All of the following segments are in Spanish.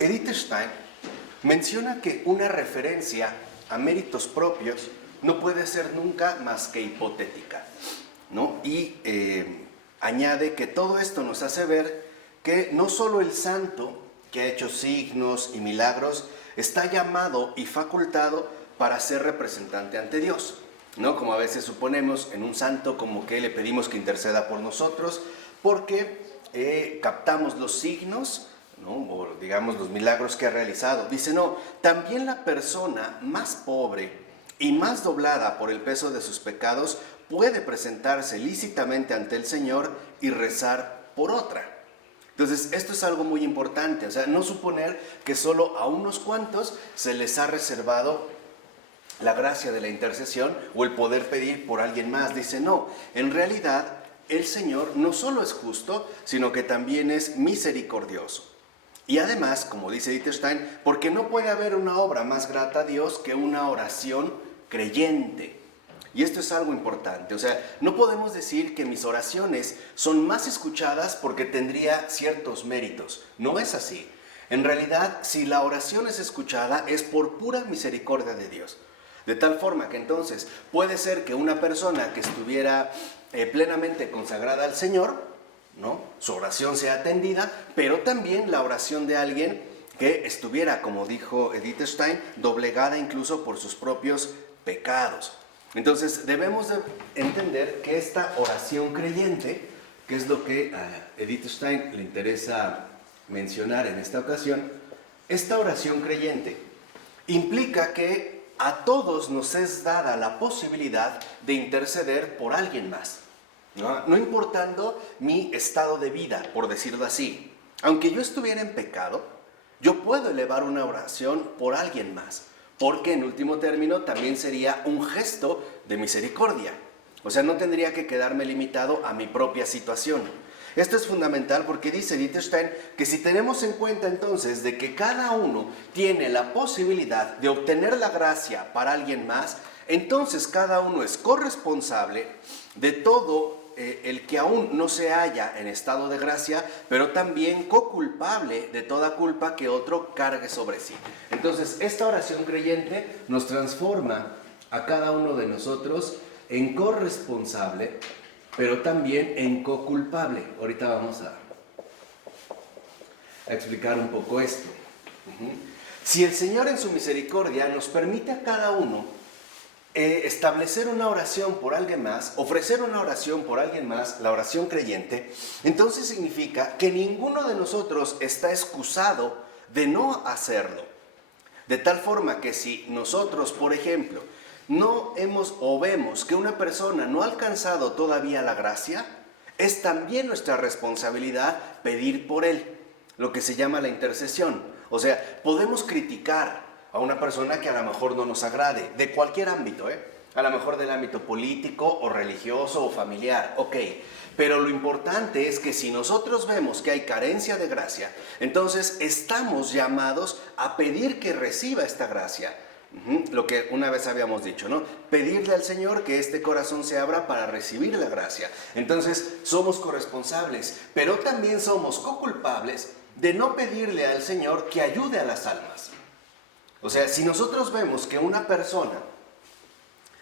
Edith Stein menciona que una referencia a méritos propios no puede ser nunca más que hipotética, ¿no? Y añade que todo esto nos hace ver que no solo el santo que ha hecho signos y milagros está llamado y facultado para ser representante ante Dios, ¿no? Como a veces suponemos en un santo como que le pedimos que interceda por nosotros porque captamos los signos, ¿no? O digamos los milagros que ha realizado. Dice, no, también la persona más pobre y más doblada por el peso de sus pecados puede presentarse lícitamente ante el Señor y rezar por otra. Entonces, esto es algo muy importante, o sea, no suponer que solo a unos cuantos se les ha reservado la gracia de la intercesión o el poder pedir por alguien más. Dice, no, en realidad el Señor no solo es justo, sino que también es misericordioso. Y además, como dice Edith Stein, porque no puede haber una obra más grata a Dios que una oración creyente. Y esto es algo importante, o sea, no podemos decir que mis oraciones son más escuchadas porque tendría ciertos méritos. No es así. En realidad, si la oración es escuchada, es por pura misericordia de Dios. De tal forma que entonces puede ser que una persona que estuviera plenamente consagrada al Señor, ¿no?, su oración sea atendida, pero también la oración de alguien que estuviera, como dijo Edith Stein, doblegada incluso por sus propios pecados. Entonces debemos de entender que esta oración creyente, que es lo que a Edith Stein le interesa mencionar en esta ocasión, esta oración creyente implica que a todos nos es dada la posibilidad de interceder por alguien más, no importando mi estado de vida, por decirlo así. Aunque yo estuviera en pecado, yo puedo elevar una oración por alguien más, porque en último término también sería un gesto de misericordia. O sea, no tendría que quedarme limitado a mi propia situación. Esto es fundamental porque dice Edith Stein que si tenemos en cuenta entonces de que cada uno tiene la posibilidad de obtener la gracia para alguien más, entonces cada uno es corresponsable de todo el que aún no se halla en estado de gracia, pero también coculpable de toda culpa que otro cargue sobre sí. Entonces, esta oración creyente nos transforma a cada uno de nosotros en corresponsable, pero también en coculpable. Ahorita vamos a explicar un poco esto. Si el Señor en su misericordia nos permite a cada uno establecer una oración por alguien más, ofrecer una oración por alguien más, la oración creyente, entonces significa que ninguno de nosotros está excusado de no hacerlo. De tal forma que si nosotros, por ejemplo, no hemos o vemos que una persona no ha alcanzado todavía la gracia, es también nuestra responsabilidad pedir por él, lo que se llama la intercesión. O sea, podemos criticar a una persona que a lo mejor no nos agrade, de cualquier ámbito, a lo mejor del ámbito político o religioso o familiar, ok. Pero lo importante es que si nosotros vemos que hay carencia de gracia, entonces estamos llamados a pedir que reciba esta gracia. Lo que una vez habíamos dicho, ¿no? Pedirle al Señor que este corazón se abra para recibir la gracia. Entonces somos corresponsables, pero también somos coculpables de no pedirle al Señor que ayude a las almas. O sea, si nosotros vemos que una persona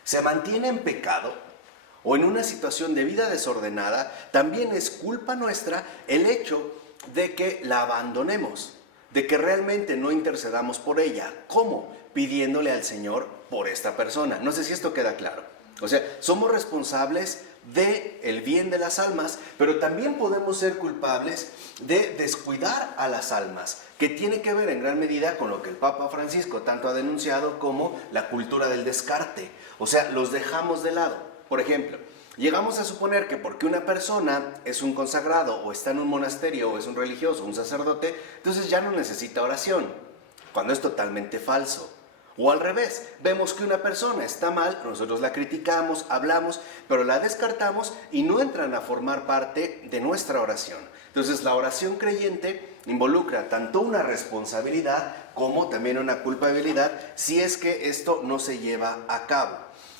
se mantiene en pecado o en una situación de vida desordenada, también es culpa nuestra el hecho de que la abandonemos, de que realmente no intercedamos por ella. ¿Cómo? Pidiéndole al Señor por esta persona. No sé si esto queda claro. O sea, somos responsables del bien de las almas, pero también podemos ser culpables de descuidar a las almas, que tiene que ver en gran medida con lo que el Papa Francisco tanto ha denunciado como la cultura del descarte. O sea, los dejamos de lado. Por ejemplo, llegamos a suponer que porque una persona es un consagrado o está en un monasterio o es un religioso, un sacerdote, entonces ya no necesita oración, cuando es totalmente falso. O al revés, vemos que una persona está mal, nosotros la criticamos, hablamos, pero la descartamos y no entran a formar parte de nuestra oración. Entonces la oración creyente involucra tanto una responsabilidad como también una culpabilidad si es que esto no se lleva a cabo.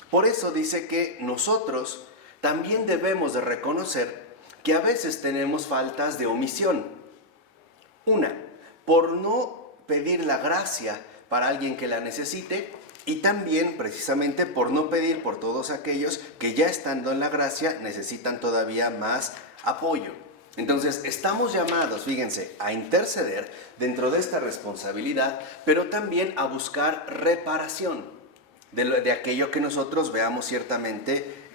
Por eso dice que nosotros también debemos de reconocer que a veces tenemos faltas de omisión. Una, por no pedir la gracia para alguien que la necesite, y también precisamente por no pedir por todos aquellos que ya estando en la gracia necesitan todavía más apoyo. Entonces estamos llamados, fíjense, a interceder dentro de esta responsabilidad, pero también a buscar reparación de aquello que nosotros veamos ciertamente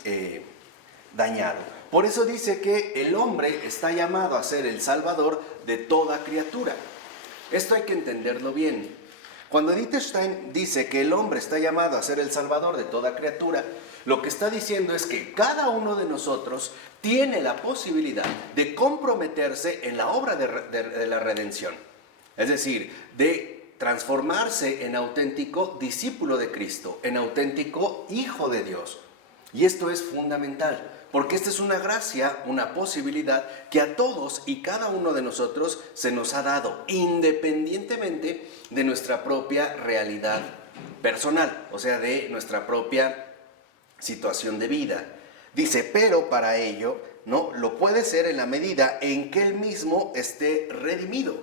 dañado. Por eso dice que el hombre está llamado a ser el salvador de toda criatura. Esto hay que entenderlo bien. Cuando Edith Stein dice que el hombre está llamado a ser el salvador de toda criatura, lo que está diciendo es que cada uno de nosotros tiene la posibilidad de comprometerse en la obra de la redención. Es decir, de transformarse en auténtico discípulo de Cristo, en auténtico hijo de Dios. Y esto es fundamental, porque esta es una gracia, una posibilidad que a todos y cada uno de nosotros se nos ha dado, independientemente de nuestra propia realidad personal, o sea, de nuestra propia situación de vida. Dice, pero para ello, ¿no? Lo puede ser en la medida en que él mismo esté redimido.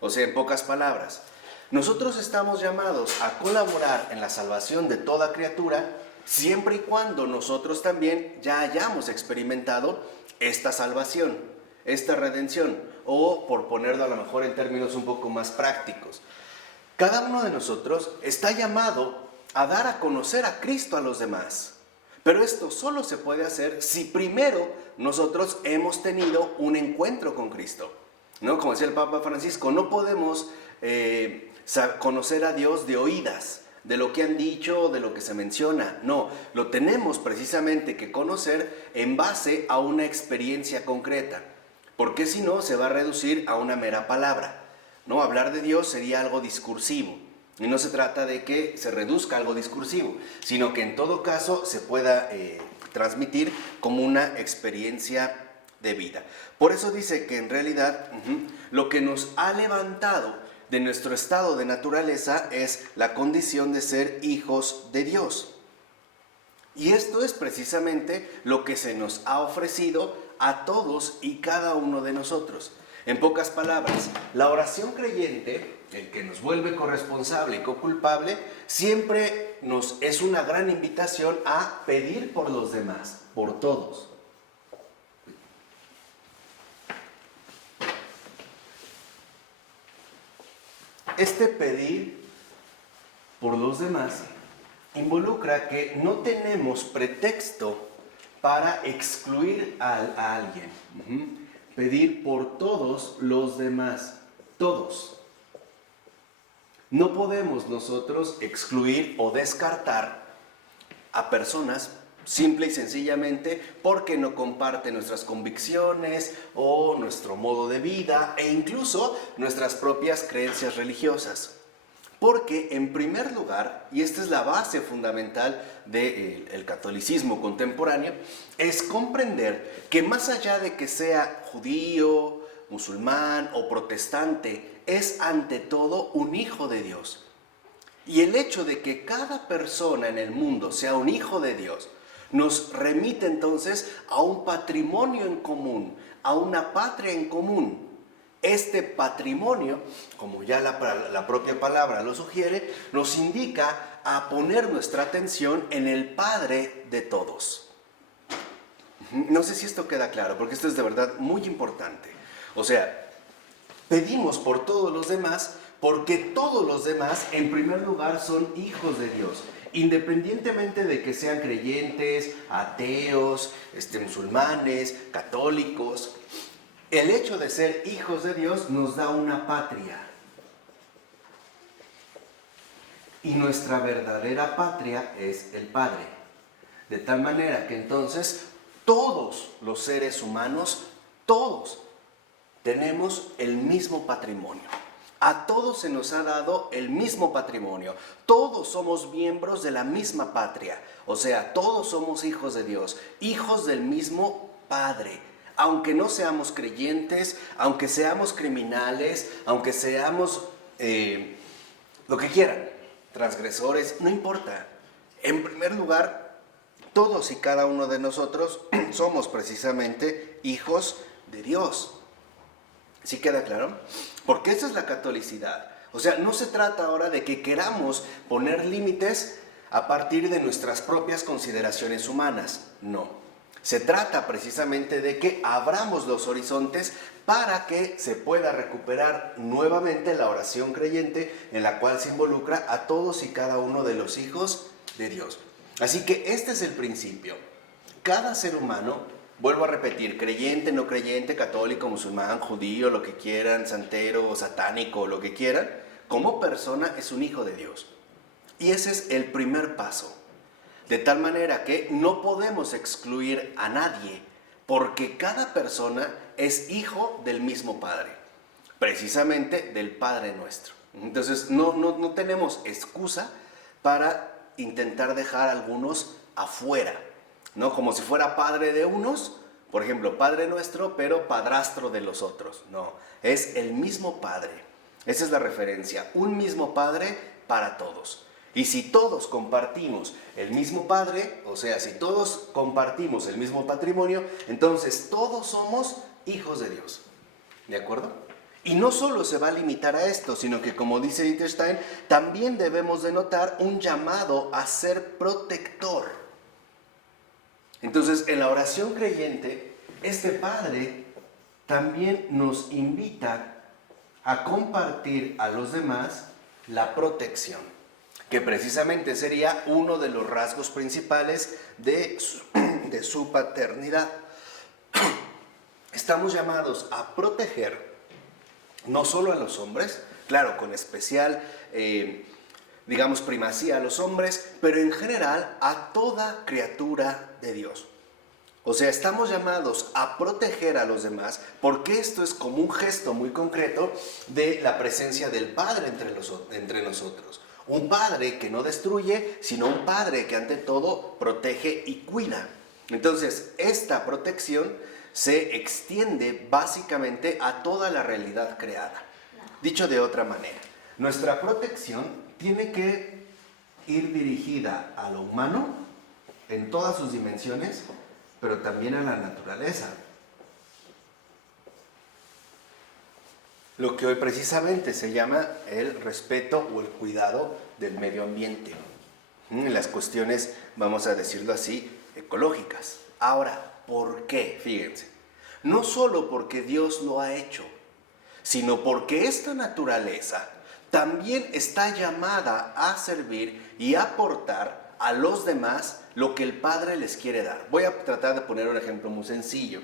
O sea, en pocas palabras, nosotros estamos llamados a colaborar en la salvación de toda criatura, siempre y cuando nosotros también ya hayamos experimentado esta salvación, esta redención, o por ponerlo a lo mejor en términos un poco más prácticos. Cada uno de nosotros está llamado a dar a conocer a Cristo a los demás, pero esto solo se puede hacer si primero nosotros hemos tenido un encuentro con Cristo, ¿no? Como decía el Papa Francisco, no podemos conocer a Dios de oídas, de lo que han dicho, de lo que se menciona. No, lo tenemos precisamente que conocer en base a una experiencia concreta, porque si no se va a reducir a una mera palabra, ¿no? Hablar de Dios sería algo discursivo, y no se trata de que se reduzca a algo discursivo, sino que en todo caso se pueda transmitir como una experiencia de vida. Por eso dice que en realidad lo que nos ha levantado de nuestro estado de naturaleza es la condición de ser hijos de Dios. Y esto es precisamente lo que se nos ha ofrecido a todos y cada uno de nosotros. En pocas palabras, la oración creyente, el que nos vuelve corresponsable y coculpable, siempre nos es una gran invitación a pedir por los demás, por todos. Este pedir por los demás involucra que no tenemos pretexto para excluir a alguien. Pedir por todos los demás, todos. No podemos nosotros excluir o descartar a personas simple y sencillamente porque no comparten nuestras convicciones o nuestro modo de vida e incluso nuestras propias creencias religiosas. Porque en primer lugar, y esta es la base fundamental del catolicismo contemporáneo, es comprender que más allá de que sea judío, musulmán o protestante, es ante todo un hijo de Dios. Y el hecho de que cada persona en el mundo sea un hijo de Dios nos remite entonces a un patrimonio en común, a una patria en común. Este patrimonio, como ya la propia palabra lo sugiere, nos indica a poner nuestra atención en el Padre de todos. No sé si esto queda claro, porque esto es de verdad muy importante. O sea, pedimos por todos los demás, porque todos los demás, en primer lugar, son hijos de Dios. Independientemente de que sean creyentes, ateos, musulmanes, católicos, el hecho de ser hijos de Dios nos da una patria. Y nuestra verdadera patria es el Padre. De tal manera que entonces todos los seres humanos, todos, tenemos el mismo patrimonio. A todos se nos ha dado el mismo patrimonio. Todos somos miembros de la misma patria. O sea, todos somos hijos de Dios, hijos del mismo Padre. Aunque no seamos creyentes, aunque seamos criminales, aunque seamos lo que quieran, transgresores, no importa. En primer lugar, todos y cada uno de nosotros somos precisamente hijos de Dios. ¿Sí queda claro? Porque esa es la catolicidad. O sea, no se trata ahora de que queramos poner límites a partir de nuestras propias consideraciones humanas. No. Se trata precisamente de que abramos los horizontes para que se pueda recuperar nuevamente la oración creyente en la cual se involucra a todos y cada uno de los hijos de Dios. Así que este es el principio. Cada ser humano, vuelvo a repetir, creyente, no creyente, católico, musulmán, judío, lo que quieran, santero, satánico, lo que quieran, como persona es un hijo de Dios. Y ese es el primer paso. De tal manera que no podemos excluir a nadie, porque cada persona es hijo del mismo Padre, precisamente del Padre nuestro. Entonces no tenemos excusa para intentar dejar a algunos afuera, ¿no? Como si fuera padre de unos, por ejemplo, Padre nuestro, pero padrastro de los otros. No, es el mismo Padre. Esa es la referencia, un mismo Padre para todos. Y si todos compartimos el mismo Padre, o sea, si todos compartimos el mismo patrimonio, entonces todos somos hijos de Dios. ¿De acuerdo? Y no solo se va a limitar a esto, sino que, como dice Wittgenstein, también debemos de notar un llamado a ser protector. Entonces, en la oración creyente, este Padre también nos invita a compartir a los demás la protección, que precisamente sería uno de los rasgos principales de su paternidad. Estamos llamados a proteger no solo a los hombres, claro, con especial, digamos, primacía a los hombres, pero en general a toda criatura de Dios. O sea, estamos llamados a proteger a los demás, porque esto es como un gesto muy concreto de la presencia del Padre entre nosotros. Un Padre que no destruye, sino un Padre que ante todo protege y cuida. Entonces, esta protección se extiende básicamente a toda la realidad creada. Dicho de otra manera, nuestra protección tiene que ir dirigida a lo humano en todas sus dimensiones, pero también a la naturaleza. Lo que hoy precisamente se llama el respeto o el cuidado del medio ambiente. En las cuestiones, vamos a decirlo así, ecológicas. Ahora, ¿por qué? Fíjense. No solo porque Dios lo ha hecho, sino porque esta naturaleza también está llamada a servir y aportar a los demás lo que el Padre les quiere dar. Voy a tratar de poner un ejemplo muy sencillo.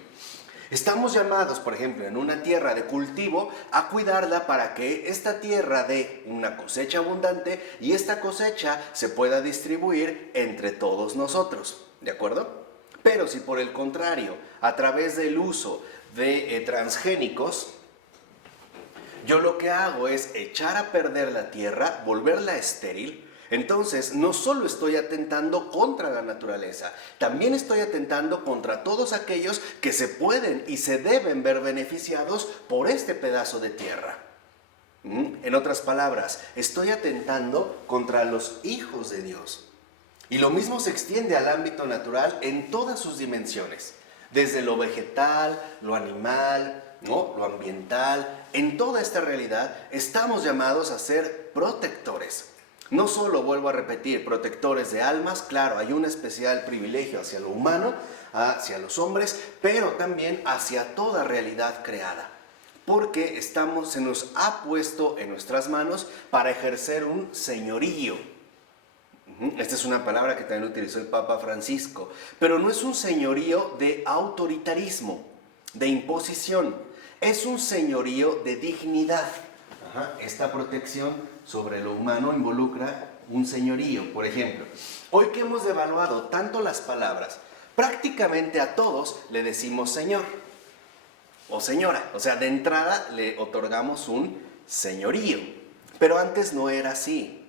Estamos llamados, por ejemplo, en una tierra de cultivo, a cuidarla para que esta tierra dé una cosecha abundante y esta cosecha se pueda distribuir entre todos nosotros, ¿de acuerdo? Pero si por el contrario, a través del uso de transgénicos, yo lo que hago es echar a perder la tierra, volverla estéril, entonces no solo estoy atentando contra la naturaleza, también estoy atentando contra todos aquellos que se pueden y se deben ver beneficiados por este pedazo de tierra. En otras palabras, estoy atentando contra los hijos de Dios. Y lo mismo se extiende al ámbito natural en todas sus dimensiones, desde lo vegetal, lo animal, ¿no?, lo ambiental. En toda esta realidad estamos llamados a ser protectores. No solo, vuelvo a repetir, protectores de almas, claro, hay un especial privilegio hacia lo humano, hacia los hombres, pero también hacia toda realidad creada, porque se nos ha puesto en nuestras manos para ejercer un señorío. Esta es una palabra que también utilizó el Papa Francisco, pero no es un señorío de autoritarismo, de imposición, es un señorío de dignidad. Esta protección sobre lo humano involucra un señorío. Por ejemplo, hoy que hemos devaluado tanto las palabras, prácticamente a todos le decimos señor o señora. O sea, de entrada le otorgamos un señorío. Pero antes no era así.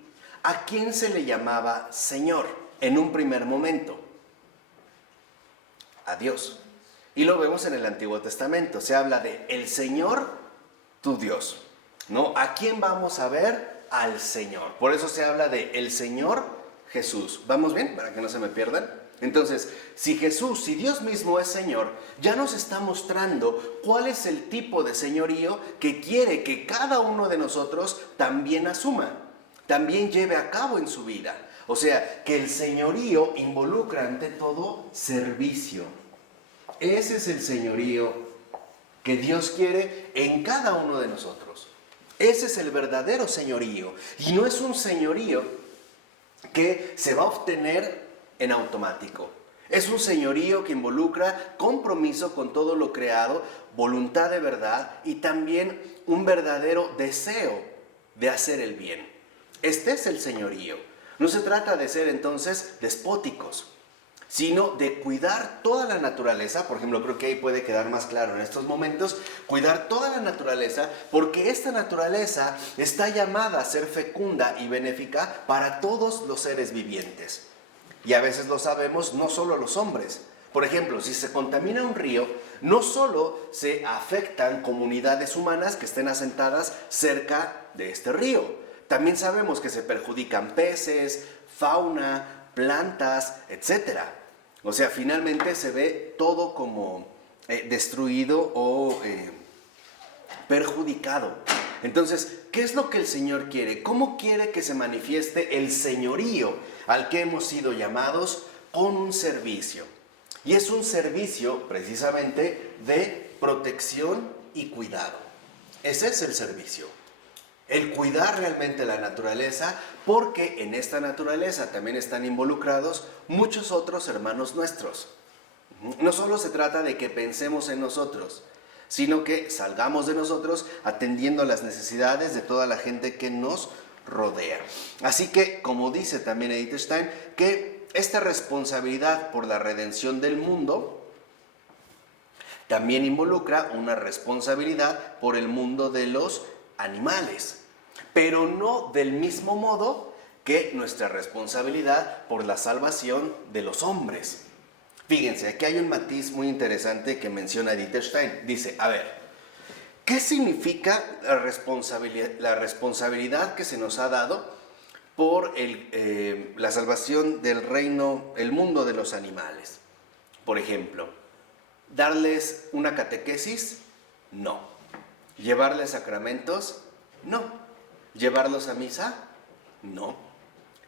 ¿A quién se le llamaba señor en un primer momento? A Dios. Y lo vemos en el Antiguo Testamento. Se habla de el Señor, tu Dios. ¿No? ¿A quién vamos a ver? Al Señor. Por eso se habla de el Señor Jesús. ¿Vamos bien? Para que no se me pierdan. Entonces, si Dios mismo es Señor, ya nos está mostrando cuál es el tipo de señorío que quiere que cada uno de nosotros también asuma, también lleve a cabo en su vida. O sea, que el señorío involucra ante todo servicio. Ese es el señorío que Dios quiere en cada uno de nosotros. Ese es el verdadero señorío. Y no es un señorío que se va a obtener en automático. Es un señorío que involucra compromiso con todo lo creado, voluntad de verdad y también un verdadero deseo de hacer el bien. Este es el señorío. No se trata de ser entonces despóticos, sino de cuidar toda la naturaleza. Por ejemplo, creo que ahí puede quedar más claro en estos momentos, cuidar toda la naturaleza, porque esta naturaleza está llamada a ser fecunda y benéfica para todos los seres vivientes. Y a veces lo sabemos, no solo los hombres. Por ejemplo, si se contamina un río, no solo se afectan comunidades humanas que estén asentadas cerca de este río, también sabemos que se perjudican peces, fauna, plantas, etc. O sea, finalmente se ve todo como destruido o perjudicado. Entonces, ¿qué es lo que el Señor quiere? ¿Cómo quiere que se manifieste el señorío al que hemos sido llamados? Con un servicio. Y es un servicio precisamente de protección y cuidado. Ese es el servicio. El cuidar realmente la naturaleza, porque en esta naturaleza también están involucrados muchos otros hermanos nuestros. No solo se trata de que pensemos en nosotros, sino que salgamos de nosotros atendiendo a las necesidades de toda la gente que nos rodea. Así que, como dice también Edith Stein, que esta responsabilidad por la redención del mundo también involucra una responsabilidad por el mundo de los animales, pero no del mismo modo que nuestra responsabilidad por la salvación de los hombres. Fíjense, aquí hay un matiz muy interesante que menciona Edith Stein. Dice, a ver, ¿qué significa la responsabilidad que se nos ha dado por la salvación del reino, el mundo de los animales? Por ejemplo, ¿darles una catequesis? No. ¿Llevarles sacramentos? No. ¿Llevarlos a misa? No.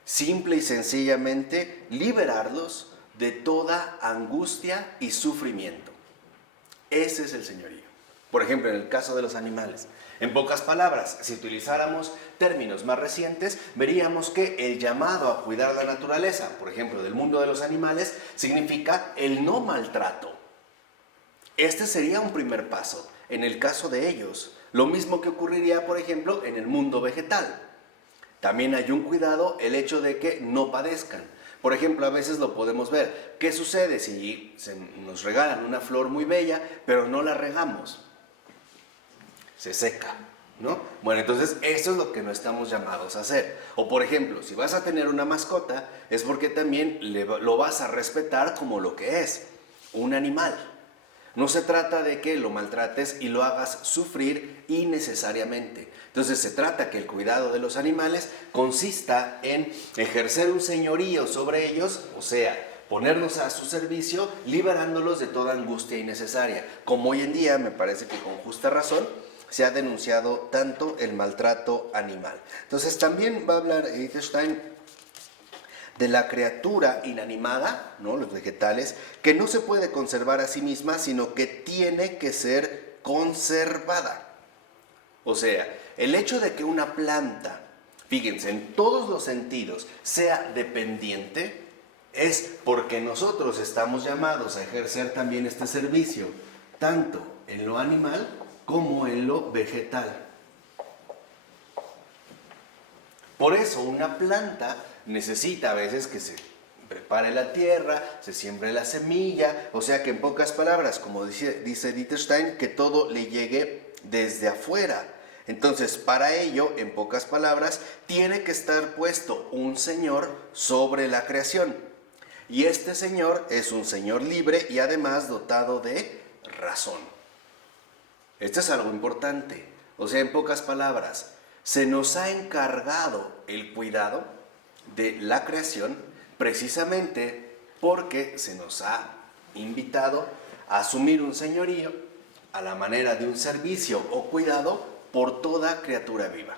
Simple y sencillamente liberarlos de toda angustia y sufrimiento. Ese es el señorío. Por ejemplo, en el caso de los animales. En pocas palabras, si utilizáramos términos más recientes, veríamos que el llamado a cuidar la naturaleza, por ejemplo, del mundo de los animales, significa el no maltrato. Este sería un primer paso en el caso de ellos. Lo mismo que ocurriría, por ejemplo, en el mundo vegetal. También hay un cuidado, el hecho de que no padezcan. Por ejemplo, a veces lo podemos ver. ¿Qué sucede si nos regalan una flor muy bella, pero no la regamos? Se seca, ¿no? Bueno, entonces eso es lo que no estamos llamados a hacer. O por ejemplo, si vas a tener una mascota, es porque también lo vas a respetar como lo que es, un animal. No se trata de que lo maltrates y lo hagas sufrir innecesariamente. Entonces se trata que el cuidado de los animales consista en ejercer un señorío sobre ellos, o sea, ponernos a su servicio, liberándolos de toda angustia innecesaria. Como hoy en día, me parece que con justa razón, se ha denunciado tanto el maltrato animal. Entonces también va a hablar Edith Stein de la criatura inanimada, ¿no? Los vegetales, que no se puede conservar a sí misma, sino que tiene que ser conservada. O sea, el hecho de que una planta, fíjense, en todos los sentidos, sea dependiente, es porque nosotros estamos llamados a ejercer también este servicio, tanto en lo animal como en lo vegetal. Por eso una planta necesita a veces que se prepare la tierra, se siembre la semilla, o sea que en pocas palabras, como dice Edith Stein, que todo le llegue desde afuera. Entonces, para ello, en pocas palabras, tiene que estar puesto un Señor sobre la creación. Y este Señor es un Señor libre y además dotado de razón. Esto es algo importante. O sea, en pocas palabras, se nos ha encargado el cuidado de la creación precisamente porque se nos ha invitado a asumir un señorío a la manera de un servicio o cuidado por toda criatura viva,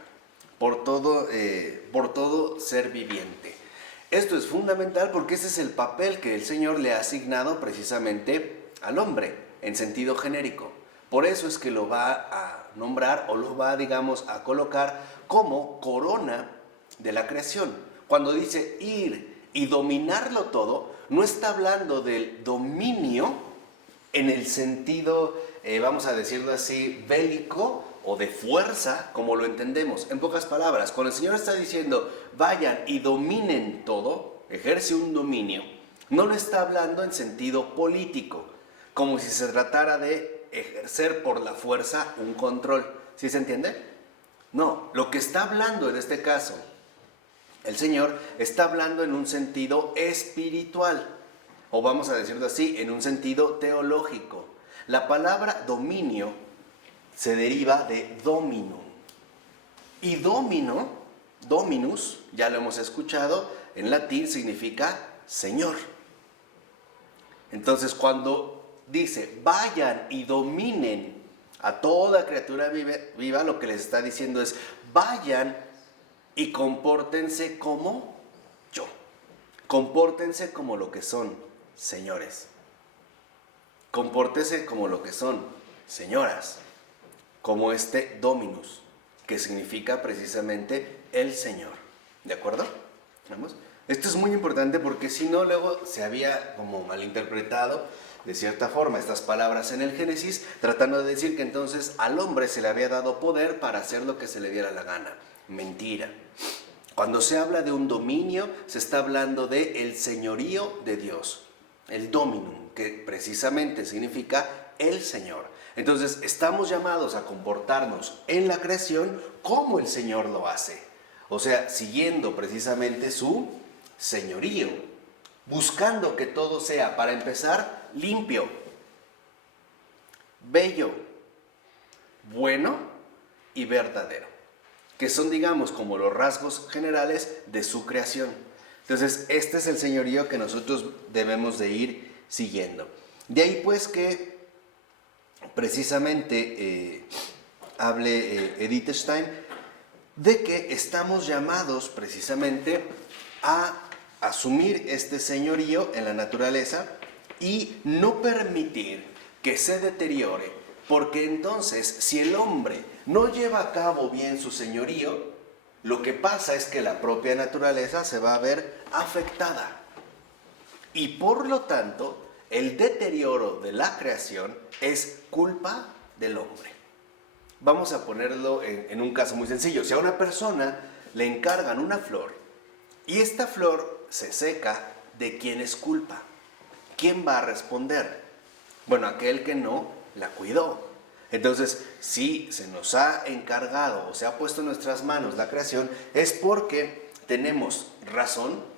por todo ser viviente. Esto es fundamental porque ese es el papel que el Señor le ha asignado precisamente al hombre en sentido genérico. Por eso es que lo va a nombrar o lo va, digamos, a colocar como corona de la creación. Cuando dice ir y dominarlo todo, no está hablando del dominio en el sentido, vamos a decirlo así, bélico o de fuerza, como lo entendemos. En pocas palabras, cuando el Señor está diciendo, vayan y dominen todo, ejerce un dominio, no lo está hablando en sentido político, como si se tratara de ejercer por la fuerza un control. ¿Sí se entiende? No, lo que está hablando en este caso, el Señor está hablando en un sentido espiritual, o vamos a decirlo así, en un sentido teológico. La palabra dominio se deriva de dominum. Y domino, dominus, ya lo hemos escuchado, en latín significa Señor. Entonces, cuando dice, vayan y dominen a toda criatura viva, lo que les está diciendo es, vayan y compórtense como yo. Compórtense como lo que son señores. Compórtense como lo que son señoras. Como este dominus, que significa precisamente el Señor. ¿De acuerdo? ¿Vamos? Esto es muy importante porque si no, luego se había como malinterpretado de cierta forma estas palabras en el Génesis, tratando de decir que entonces al hombre se le había dado poder para hacer lo que se le diera la gana. Mentira. Cuando se habla de un dominio, se está hablando de el señorío de Dios, el dominum, que precisamente significa el Señor. Entonces, estamos llamados a comportarnos en la creación como el Señor lo hace. O sea, siguiendo precisamente su señorío, buscando que todo sea, para empezar, limpio, bello, bueno y verdadero, que son, digamos, como los rasgos generales de su creación. Entonces, este es el señorío que nosotros debemos de ir siguiendo. De ahí pues que precisamente hable Edith Stein de que estamos llamados precisamente a asumir este señorío en la naturaleza y no permitir que se deteriore, porque entonces si el hombre no lleva a cabo bien su señorío, lo que pasa es que la propia naturaleza se va a ver afectada y por lo tanto el deterioro de la creación es culpa del hombre. Vamos a ponerlo en un caso muy sencillo. Si a una persona le encargan una flor y esta flor se seca, ¿de quién es culpa? ¿Quién va a responder? Bueno, aquel que no la cuidó. Entonces, si se nos ha encargado o se ha puesto en nuestras manos la creación, es porque tenemos razón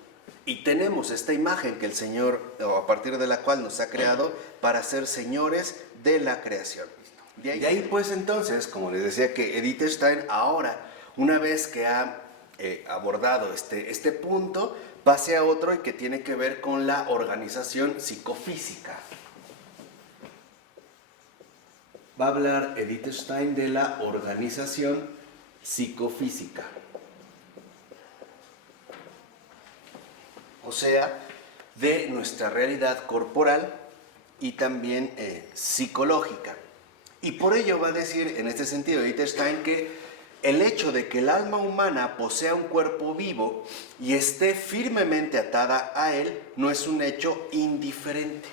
y tenemos esta imagen que el Señor, o a partir de la cual nos ha creado, para ser señores de la creación. De ahí pues entonces, como les decía, que Edith Stein ahora, una vez que ha abordado este punto, pase a otro y que tiene que ver con la organización psicofísica. Va a hablar Edith Stein de la organización psicofísica. O sea, de nuestra realidad corporal y también psicológica. Y por ello va a decir en este sentido Edith Stein que el hecho de que el alma humana posea un cuerpo vivo y esté firmemente atada a él no es un hecho indiferente.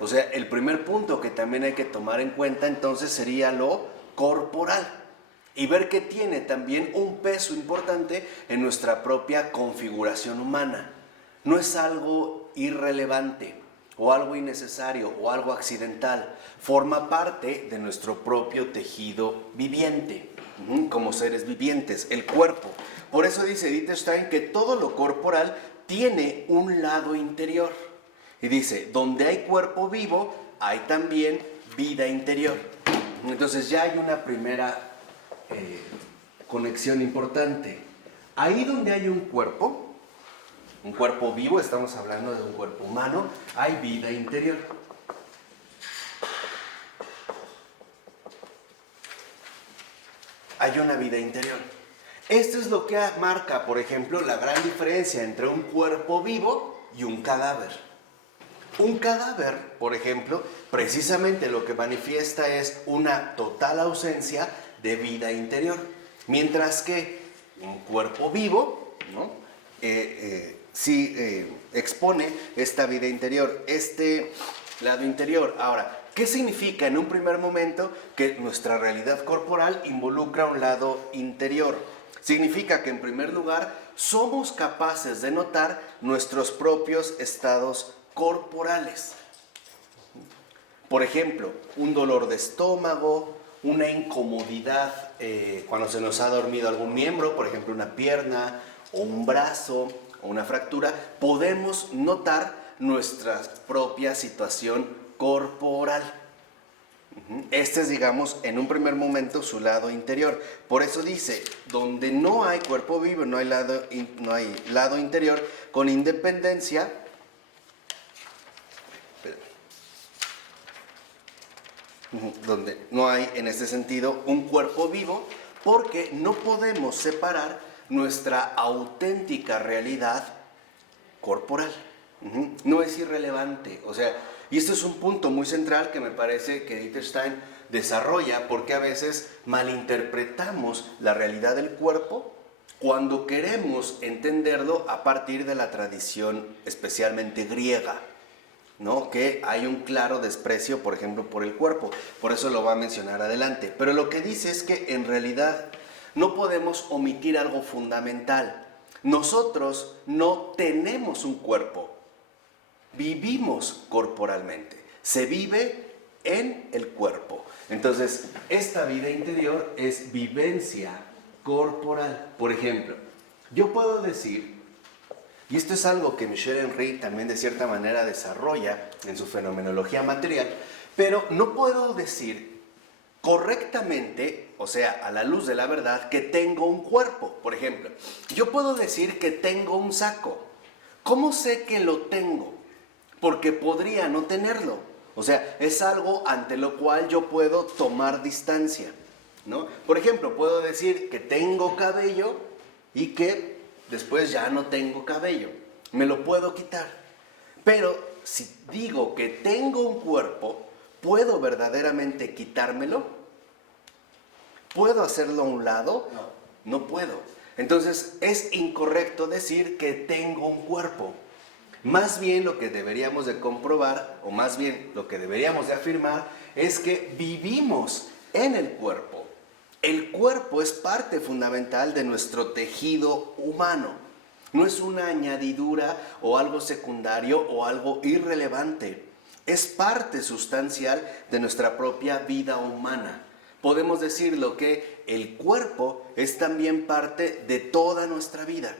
O sea, el primer punto que también hay que tomar en cuenta entonces sería lo corporal y ver que tiene también un peso importante en nuestra propia configuración humana. No es algo irrelevante o algo innecesario o algo accidental. Forma parte de nuestro propio tejido viviente, como seres vivientes, el cuerpo. Por eso dice Edith Stein que todo lo corporal tiene un lado interior. Y dice, donde hay cuerpo vivo, hay también vida interior. Entonces ya hay una primera conexión importante. Ahí donde hay un cuerpo, un cuerpo vivo, estamos hablando de un cuerpo humano, hay vida interior. Hay una vida interior. Esto es lo que marca, por ejemplo, la gran diferencia entre un cuerpo vivo y un cadáver. Un cadáver, por ejemplo, precisamente lo que manifiesta es una total ausencia de vida interior. Mientras que un cuerpo vivo, ¿no? Sí expone esta vida interior, este lado interior. Ahora, ¿qué significa en un primer momento que nuestra realidad corporal involucra un lado interior? Significa que en primer lugar somos capaces de notar nuestros propios estados corporales. Por ejemplo, un dolor de estómago, una incomodidad cuando se nos ha dormido algún miembro, por ejemplo una pierna o un brazo o una fractura, podemos notar nuestra propia situación corporal. Este es, digamos, en un primer momento su lado interior. Por eso dice, donde no hay cuerpo vivo, no hay lado interior, con independencia, donde no hay en este sentido un cuerpo vivo, porque no podemos separar nuestra auténtica realidad corporal. No es irrelevante, o sea, y esto es un punto muy central que me parece que Dieter Stein desarrolla, porque a veces malinterpretamos la realidad del cuerpo cuando queremos entenderlo a partir de la tradición especialmente griega, ¿no? Que hay un claro desprecio, por ejemplo, por el cuerpo, por eso lo va a mencionar adelante. Pero lo que dice es que en realidad no podemos omitir algo fundamental. Nosotros no tenemos un cuerpo, vivimos corporalmente, se vive en el cuerpo. Entonces, esta vida interior es vivencia corporal. Por ejemplo, yo puedo decir, y esto es algo que Michel Henry también de cierta manera desarrolla en su fenomenología material, pero no puedo decir correctamente, o sea, a la luz de la verdad, que tengo un cuerpo. Por ejemplo, yo puedo decir que tengo un saco. ¿Cómo sé que lo tengo? Porque podría no tenerlo. O sea, es algo ante lo cual yo puedo tomar distancia, ¿no? Por ejemplo, puedo decir que tengo cabello y que después ya no tengo cabello. Me lo puedo quitar. Pero si digo que tengo un cuerpo, ¿puedo verdaderamente quitármelo? ¿Puedo hacerlo a un lado? No, no puedo. Entonces es incorrecto decir que tengo un cuerpo. Más bien lo que deberíamos de comprobar, o más bien lo que deberíamos de afirmar, es que vivimos en el cuerpo. El cuerpo es parte fundamental de nuestro tejido humano. No es una añadidura o algo secundario o algo irrelevante. Es parte sustancial de nuestra propia vida humana. Podemos decirlo que el cuerpo es también parte de toda nuestra vida,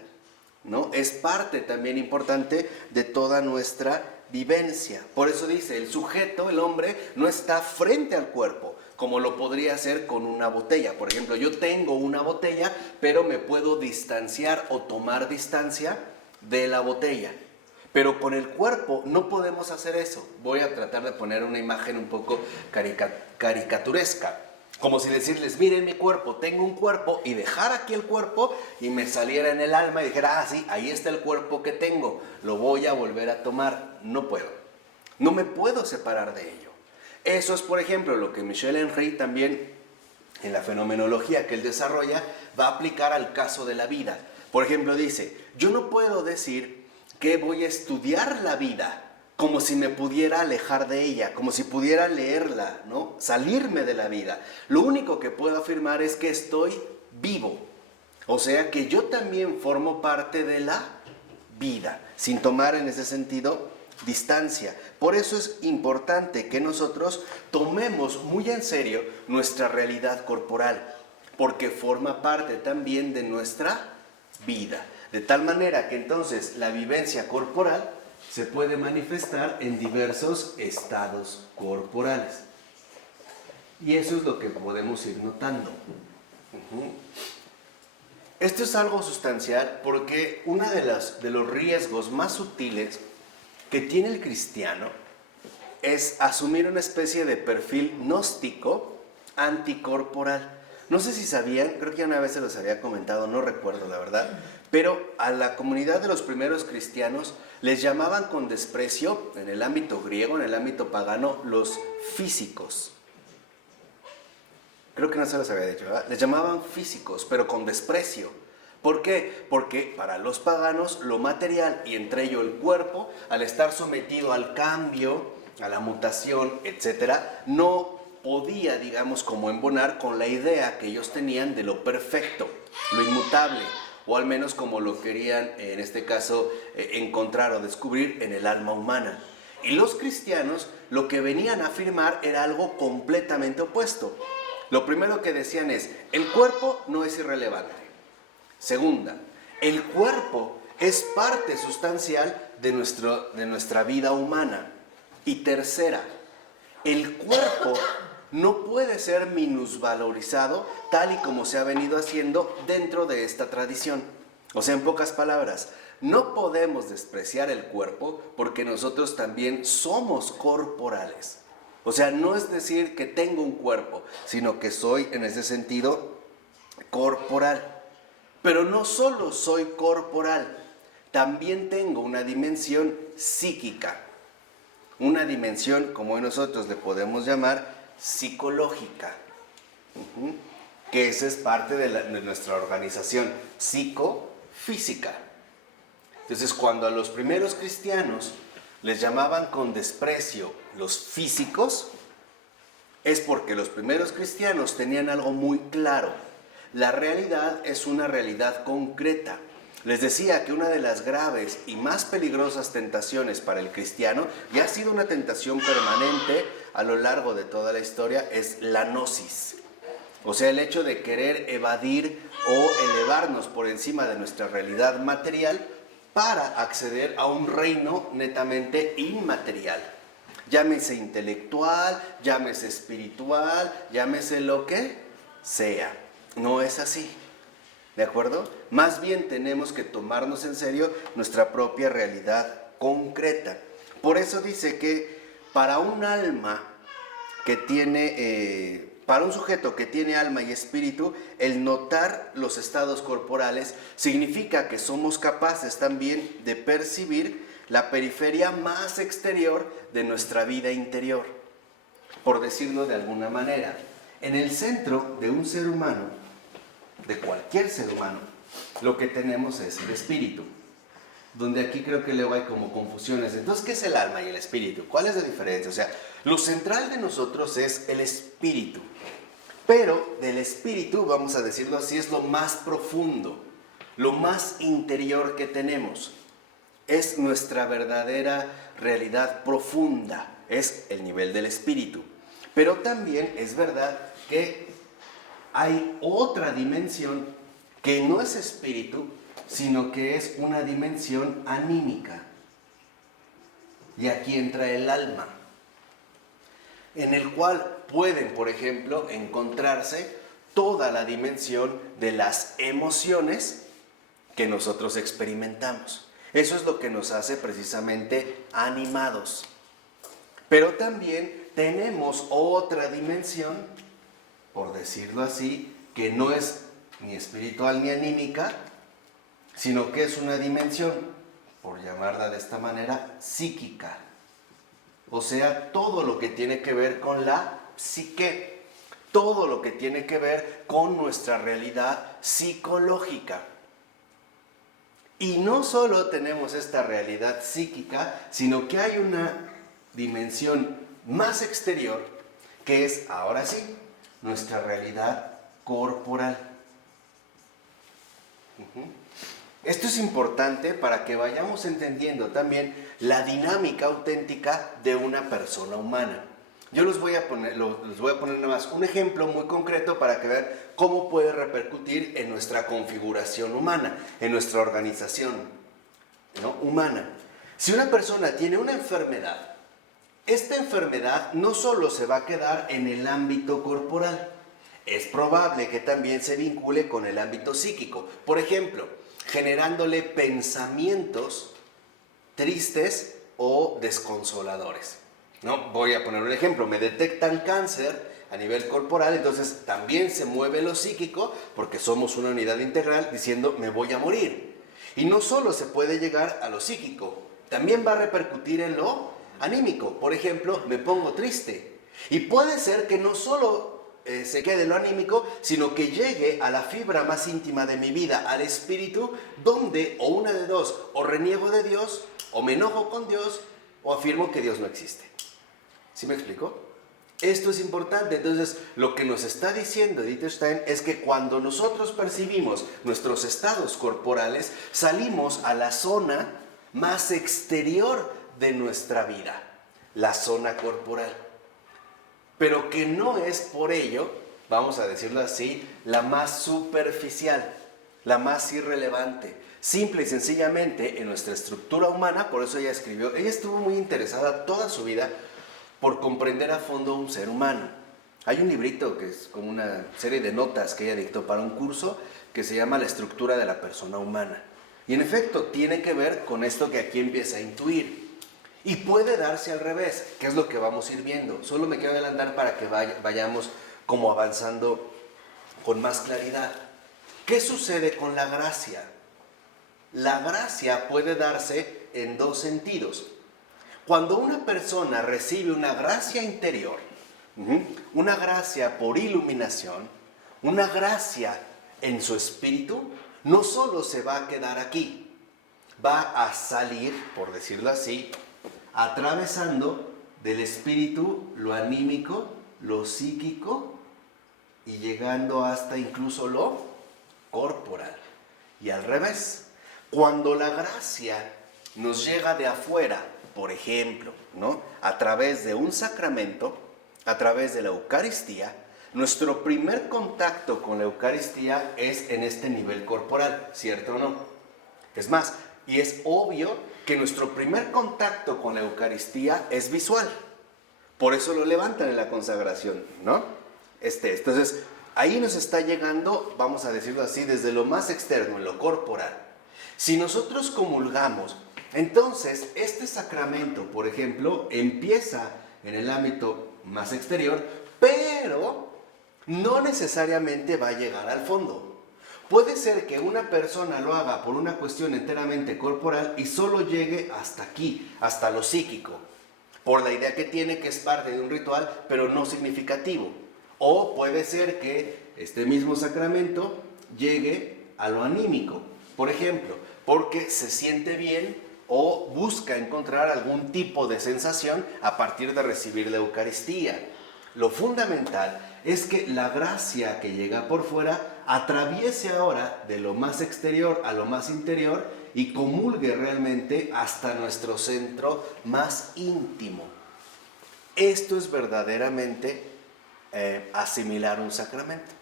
¿no? Es parte también importante de toda nuestra vivencia. Por eso dice, el sujeto, el hombre, no está frente al cuerpo, como lo podría hacer con una botella. Por ejemplo, yo tengo una botella, pero me puedo distanciar o tomar distancia de la botella. Pero con el cuerpo no podemos hacer eso. Voy a tratar de poner una imagen un poco caricaturesca. Como si decirles, miren mi cuerpo, tengo un cuerpo, y dejar aquí el cuerpo y me saliera en el alma y dijera, ah, sí, ahí está el cuerpo que tengo, lo voy a volver a tomar. No puedo. No me puedo separar de ello. Eso es, por ejemplo, lo que Michel Henry también, en la fenomenología que él desarrolla, va a aplicar al caso de la vida. Por ejemplo, dice, yo no puedo decir que voy a estudiar la vida como si me pudiera alejar de ella, como si pudiera leerla, ¿no? Salirme de la vida. Lo único que puedo afirmar es que estoy vivo. O sea que yo también formo parte de la vida, sin tomar en ese sentido distancia. Por eso es importante que nosotros tomemos muy en serio nuestra realidad corporal, porque forma parte también de nuestra vida. De tal manera que entonces la vivencia corporal se puede manifestar en diversos estados corporales. Y eso es lo que podemos ir notando. Esto es algo sustancial porque uno de los riesgos más sutiles que tiene el cristiano es asumir una especie de perfil gnóstico anticorporal. No sé si sabían, creo que ya una vez se los había comentado, no recuerdo la verdad, pero a la comunidad de los primeros cristianos les llamaban con desprecio, en el ámbito griego, en el ámbito pagano, los físicos. Creo que no se los había dicho, ¿verdad? Les llamaban físicos, pero con desprecio. ¿Por qué? Porque para los paganos lo material, y entre ello el cuerpo, al estar sometido al cambio, a la mutación, etcétera, no podía, digamos, como embonar con la idea que ellos tenían de lo perfecto, lo inmutable, o al menos como lo querían, en este caso, encontrar o descubrir en el alma humana. Y los cristianos lo que venían a afirmar era algo completamente opuesto. Lo primero que decían es, el cuerpo no es irrelevante. Segunda, el cuerpo es parte sustancial de nuestra vida humana. Y tercera, el cuerpo no puede ser minusvalorizado tal y como se ha venido haciendo dentro de esta tradición. O sea, en pocas palabras, no podemos despreciar el cuerpo porque nosotros también somos corporales. O sea, no es decir que tengo un cuerpo, sino que soy en ese sentido corporal. Pero no solo soy corporal, también tengo una dimensión psíquica. Una dimensión, como hoy nosotros le podemos llamar, psicológica. Que esa es parte de nuestra organización psicofísica. Entonces, cuando a los primeros cristianos les llamaban con desprecio los físicos, es porque los primeros cristianos tenían algo muy claro. La realidad es una realidad concreta. Les decía que una de las graves y más peligrosas tentaciones para el cristiano, y ha sido una tentación permanente a lo largo de toda la historia, es la gnosis. O sea, el hecho de querer evadir o elevarnos por encima de nuestra realidad material para acceder a un reino netamente inmaterial. Llámese intelectual, llámese espiritual, llámese lo que sea. No es así, ¿de acuerdo? Más bien tenemos que tomarnos en serio nuestra propia realidad concreta. Por eso dice que para un alma que tiene... para un sujeto que tiene alma y espíritu, el notar los estados corporales significa que somos capaces también de percibir la periferia más exterior de nuestra vida interior, por decirlo de alguna manera. En el centro de un ser humano, de cualquier ser humano, lo que tenemos es el espíritu, donde aquí creo que luego hay como confusiones. Entonces, ¿qué es el alma y el espíritu? ¿Cuál es la diferencia? O sea, lo central de nosotros es el espíritu, pero del espíritu, vamos a decirlo así, es lo más profundo, lo más interior que tenemos. Es nuestra verdadera realidad profunda, es el nivel del espíritu. Pero también es verdad que hay otra dimensión que no es espíritu, sino que es una dimensión anímica. Y aquí entra el alma, en el cual pueden, por ejemplo, encontrarse toda la dimensión de las emociones que nosotros experimentamos. Eso es lo que nos hace precisamente animados. Pero también tenemos otra dimensión, por decirlo así, que no es ni espiritual ni anímica, sino que es una dimensión, por llamarla de esta manera, psíquica. O sea, todo lo que tiene que ver con la psique, todo lo que tiene que ver con nuestra realidad psicológica. Y no solo tenemos esta realidad psíquica, sino que hay una dimensión más exterior, que es, ahora sí, nuestra realidad corporal. Esto es importante para que vayamos entendiendo también la dinámica auténtica de una persona humana. Yo les voy a poner nada más un ejemplo muy concreto para que vean cómo puede repercutir en nuestra configuración humana, en nuestra organización, ¿no?, humana. Si una persona tiene una enfermedad, esta enfermedad no solo se va a quedar en el ámbito corporal, es probable que también se vincule con el ámbito psíquico. Por ejemplo, generándole pensamientos tristes o desconsoladores, ¿no? Voy a poner un ejemplo, me detectan cáncer a nivel corporal, entonces también se mueve lo psíquico, porque somos una unidad integral, diciendo me voy a morir. Y no solo se puede llegar a lo psíquico, también va a repercutir en lo anímico. Por ejemplo, me pongo triste. Y puede ser que no solo se quede en lo anímico, sino que llegue a la fibra más íntima de mi vida, al espíritu, donde o una de dos, o reniego de Dios, o me enojo con Dios, o afirmo que Dios no existe. ¿Sí me explico? Esto es importante. Entonces, lo que nos está diciendo Edith Stein es que cuando nosotros percibimos nuestros estados corporales, salimos a la zona más exterior de nuestra vida, la zona corporal. Pero que no es por ello, vamos a decirlo así, la más superficial, la más irrelevante. Simple y sencillamente en nuestra estructura humana, por eso ella escribió, ella estuvo muy interesada toda su vida por comprender a fondo un ser humano. Hay un librito que es como una serie de notas que ella dictó para un curso que se llama La estructura de la persona humana. Y en efecto tiene que ver con esto que aquí empieza a intuir. Y puede darse al revés, que es lo que vamos a ir viendo. Solo me quiero adelantar para que vayamos como avanzando con más claridad. ¿Qué sucede con la gracia? La gracia puede darse en dos sentidos. Cuando una persona recibe una gracia interior, una gracia por iluminación, una gracia en su espíritu, no solo se va a quedar aquí, va a salir, por decirlo así, atravesando del espíritu lo anímico, lo psíquico y llegando hasta incluso lo corporal. Y al revés, cuando la gracia nos llega de afuera, por ejemplo, ¿no? A través de un sacramento, a través de la Eucaristía, nuestro primer contacto con la Eucaristía es en este nivel corporal, ¿cierto o no? Es más, y es obvio que nuestro primer contacto con la Eucaristía es visual. Por eso lo levantan en la consagración, ¿no? Entonces, ahí nos está llegando, vamos a decirlo así, desde lo más externo, en lo corporal. Si nosotros comulgamos, entonces este sacramento, por ejemplo, empieza en el ámbito más exterior, pero no necesariamente va a llegar al fondo. Puede ser que una persona lo haga por una cuestión enteramente corporal y solo llegue hasta aquí, hasta lo psíquico, por la idea que tiene que es parte de un ritual, pero no significativo. O puede ser que este mismo sacramento llegue a lo anímico, por ejemplo, porque se siente bien o busca encontrar algún tipo de sensación a partir de recibir la Eucaristía. Lo fundamental es que la gracia que llega por fuera atraviese ahora de lo más exterior a lo más interior y comulgue realmente hasta nuestro centro más íntimo. Esto es verdaderamente asimilar un sacramento.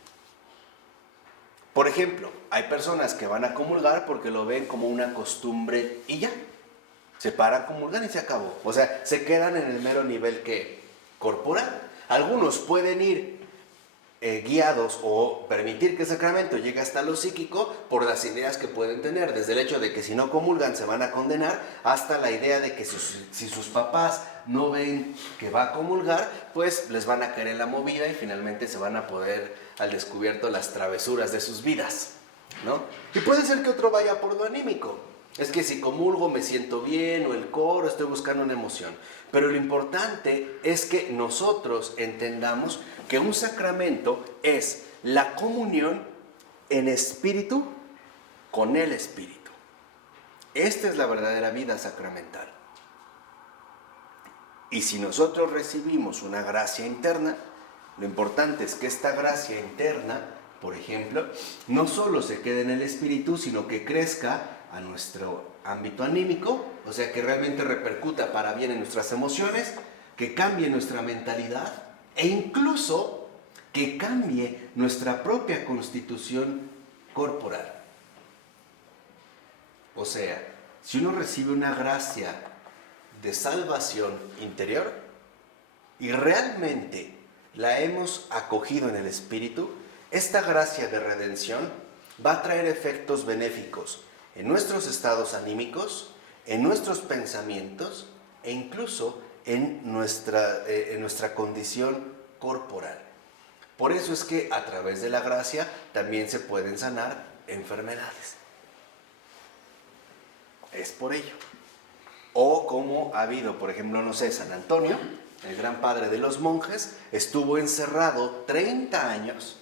Por ejemplo, hay personas que van a comulgar porque lo ven como una costumbre y ya. Se paran, comulgan y se acabó. O sea, se quedan en el mero nivel que corporal. Algunos pueden ir guiados o permitir que el sacramento llegue hasta lo psíquico por las ideas que pueden tener, desde el hecho de que si no comulgan se van a condenar, hasta la idea de que si sus papás no ven que va a comulgar, pues les van a caer en la movida y finalmente se van a poder al descubierto las travesuras de sus vidas, ¿no? Y puede ser que otro vaya por lo anímico. Es que si comulgo me siento bien, o el coro, estoy buscando una emoción. Pero lo importante es que nosotros entendamos que un sacramento es la comunión en espíritu con el espíritu. Esta es la verdadera vida sacramental. Y si nosotros recibimos una gracia interna, lo importante es que esta gracia interna, por ejemplo, no solo se quede en el espíritu, sino que crezca a nuestro ámbito anímico, o sea, que realmente repercuta para bien en nuestras emociones, que cambie nuestra mentalidad e incluso que cambie nuestra propia constitución corporal. O sea, si uno recibe una gracia de salvación interior y realmente la hemos acogido en el Espíritu, esta gracia de redención va a traer efectos benéficos en nuestros estados anímicos, en nuestros pensamientos e incluso en nuestra condición corporal. Por eso es que a través de la gracia también se pueden sanar enfermedades. Es por ello. O como ha habido, por ejemplo, no sé, San Antonio, el gran padre de los monjes, estuvo encerrado 30 años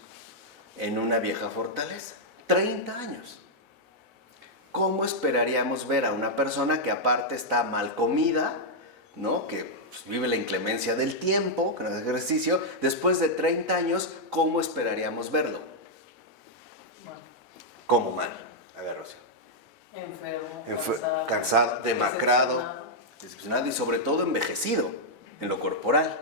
en una vieja fortaleza. 30 años. ¿Cómo esperaríamos ver a una persona que aparte está mal comida, ¿no? Que pues, vive la inclemencia del tiempo, que no hace ejercicio, después de 30 años, ¿cómo esperaríamos verlo? Mal. ¿Cómo mal? A ver, Rocío. Enfermo, cansado, demacrado, decepcionado y sobre todo envejecido en lo corporal.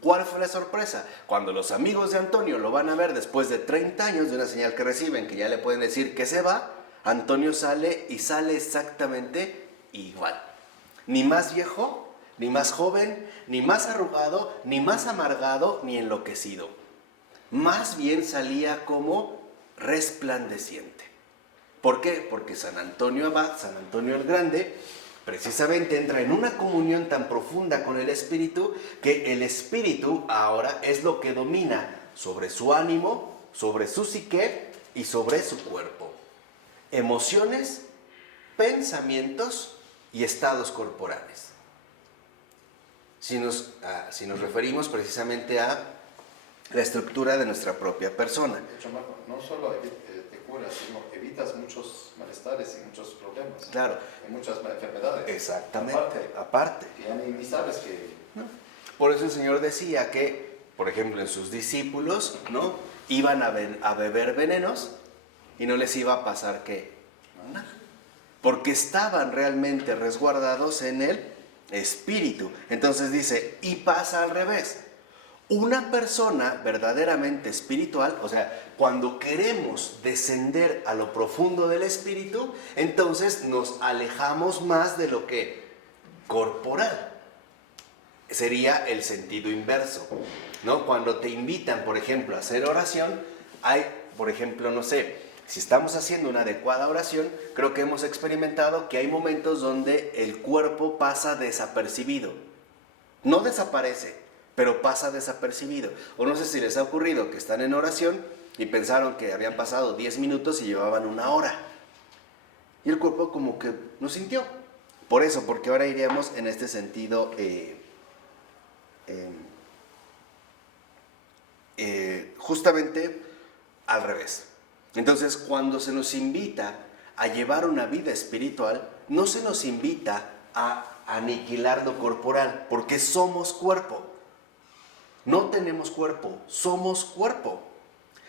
¿Cuál fue la sorpresa? Cuando los amigos de Antonio lo van a ver después de 30 años de una señal que reciben, que ya le pueden decir que se va, Antonio sale y sale exactamente igual. Ni más viejo, ni más joven, ni más arrugado, ni más amargado, ni enloquecido. Más bien salía como resplandeciente. ¿Por qué? Porque San Antonio Abad, San Antonio el Grande, precisamente entra en una comunión tan profunda con el Espíritu, que el Espíritu ahora es lo que domina sobre su ánimo, sobre su psique y sobre su cuerpo. Emociones, pensamientos y estados corporales. Si nos referimos precisamente a la estructura de nuestra propia persona. De hecho, Marco, no solo te curas, sino evitas muchos malestares y muchos problemas. Claro. Y muchas enfermedades. Exactamente, aparte. Que ya ni sabes que... ¿No? Por eso el Señor decía que, por ejemplo, en sus discípulos, ¿no? Iban a beber venenos y no les iba a pasar ¿qué? Nada. Porque estaban realmente resguardados en el Espíritu. Entonces dice, y pasa al revés. Una persona verdaderamente espiritual, o sea, cuando queremos descender a lo profundo del Espíritu, entonces nos alejamos más de lo que corporal. Sería el sentido inverso, ¿no? Cuando te invitan, por ejemplo, a hacer oración, hay, por ejemplo, no sé, si estamos haciendo una adecuada oración, creo que hemos experimentado que hay momentos donde el cuerpo pasa desapercibido. No desaparece, pero pasa desapercibido. O no sé si les ha ocurrido que están en oración y pensaron que habían pasado 10 minutos y llevaban una hora. Y el cuerpo como que no sintió. Por eso, porque ahora iríamos en este sentido justamente al revés. Entonces, cuando se nos invita a llevar una vida espiritual, no se nos invita a aniquilar lo corporal, porque somos cuerpo. No tenemos cuerpo, somos cuerpo.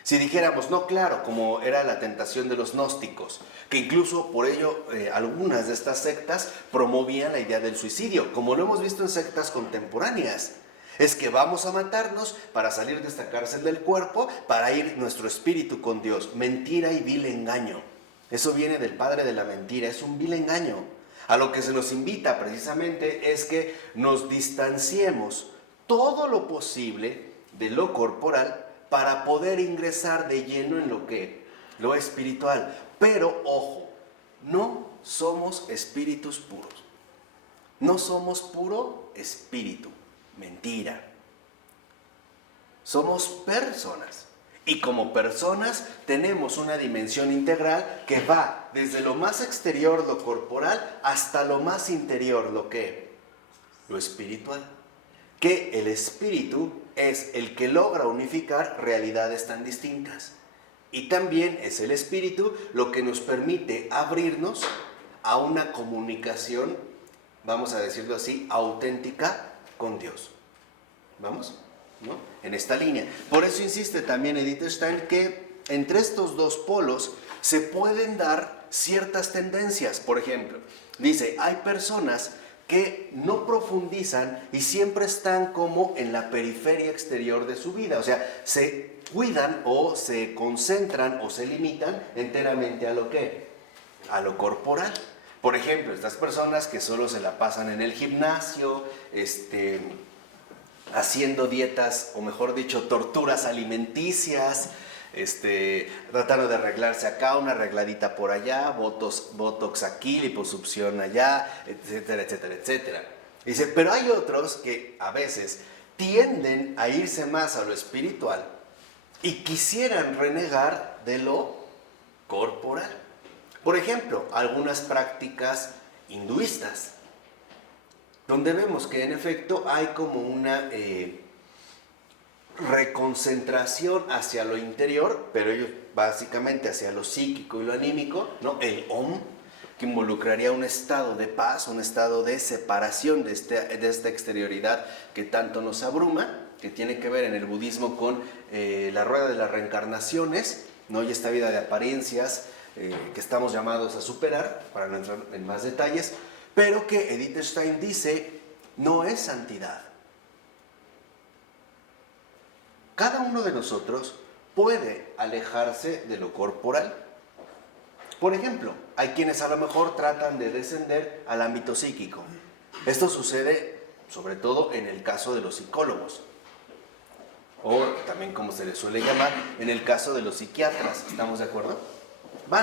Si dijéramos, no, claro, como era la tentación de los gnósticos, que incluso por ello algunas de estas sectas promovían la idea del suicidio, como lo hemos visto en sectas contemporáneas. Es que vamos a matarnos para salir de esta cárcel del cuerpo, para ir nuestro espíritu con Dios. Mentira y vil engaño. Eso viene del padre de la mentira, es un vil engaño. A lo que se nos invita precisamente es que nos distanciemos todo lo posible de lo corporal para poder ingresar de lleno en lo espiritual. Pero ojo, no somos espíritus puros. No somos puro espíritu. Mentira. Somos personas. Y como personas tenemos una dimensión integral que va desde lo más exterior, lo corporal, hasta lo más interior, lo espiritual. Que el espíritu es el que logra unificar realidades tan distintas. Y también es el espíritu lo que nos permite abrirnos a una comunicación, vamos a decirlo así, auténtica con Dios. ¿Vamos? ¿No? En esta línea. Por eso insiste también Edith Stein que entre estos dos polos se pueden dar ciertas tendencias. Por ejemplo, dice, hay personas que no profundizan y siempre están como en la periferia exterior de su vida. O sea, se cuidan o se concentran o se limitan enteramente a a lo corporal. Por ejemplo, estas personas que solo se la pasan en el gimnasio, haciendo dietas, o mejor dicho, torturas alimenticias, tratando de arreglarse acá, una arregladita por allá, botox aquí, liposucción allá, etcétera, etcétera, etcétera. Dice, pero hay otros que a veces tienden a irse más a lo espiritual y quisieran renegar de lo corporal. Por ejemplo, algunas prácticas hinduistas, donde vemos que en efecto hay como una reconcentración hacia lo interior, pero ellos básicamente hacia lo psíquico y lo anímico, ¿no? El Om, que involucraría un estado de paz, un estado de separación de esta exterioridad que tanto nos abruma, que tiene que ver en el budismo con la rueda de las reencarnaciones, ¿no? Y esta vida de apariencias que estamos llamados a superar, para no entrar en más detalles, pero que Edith Stein dice, no es santidad. Cada uno de nosotros puede alejarse de lo corporal. Por ejemplo, hay quienes a lo mejor tratan de descender al ámbito psíquico. Esto sucede sobre todo en el caso de los psicólogos, o también como se les suele llamar, en el caso de los psiquiatras. ¿Estamos de acuerdo?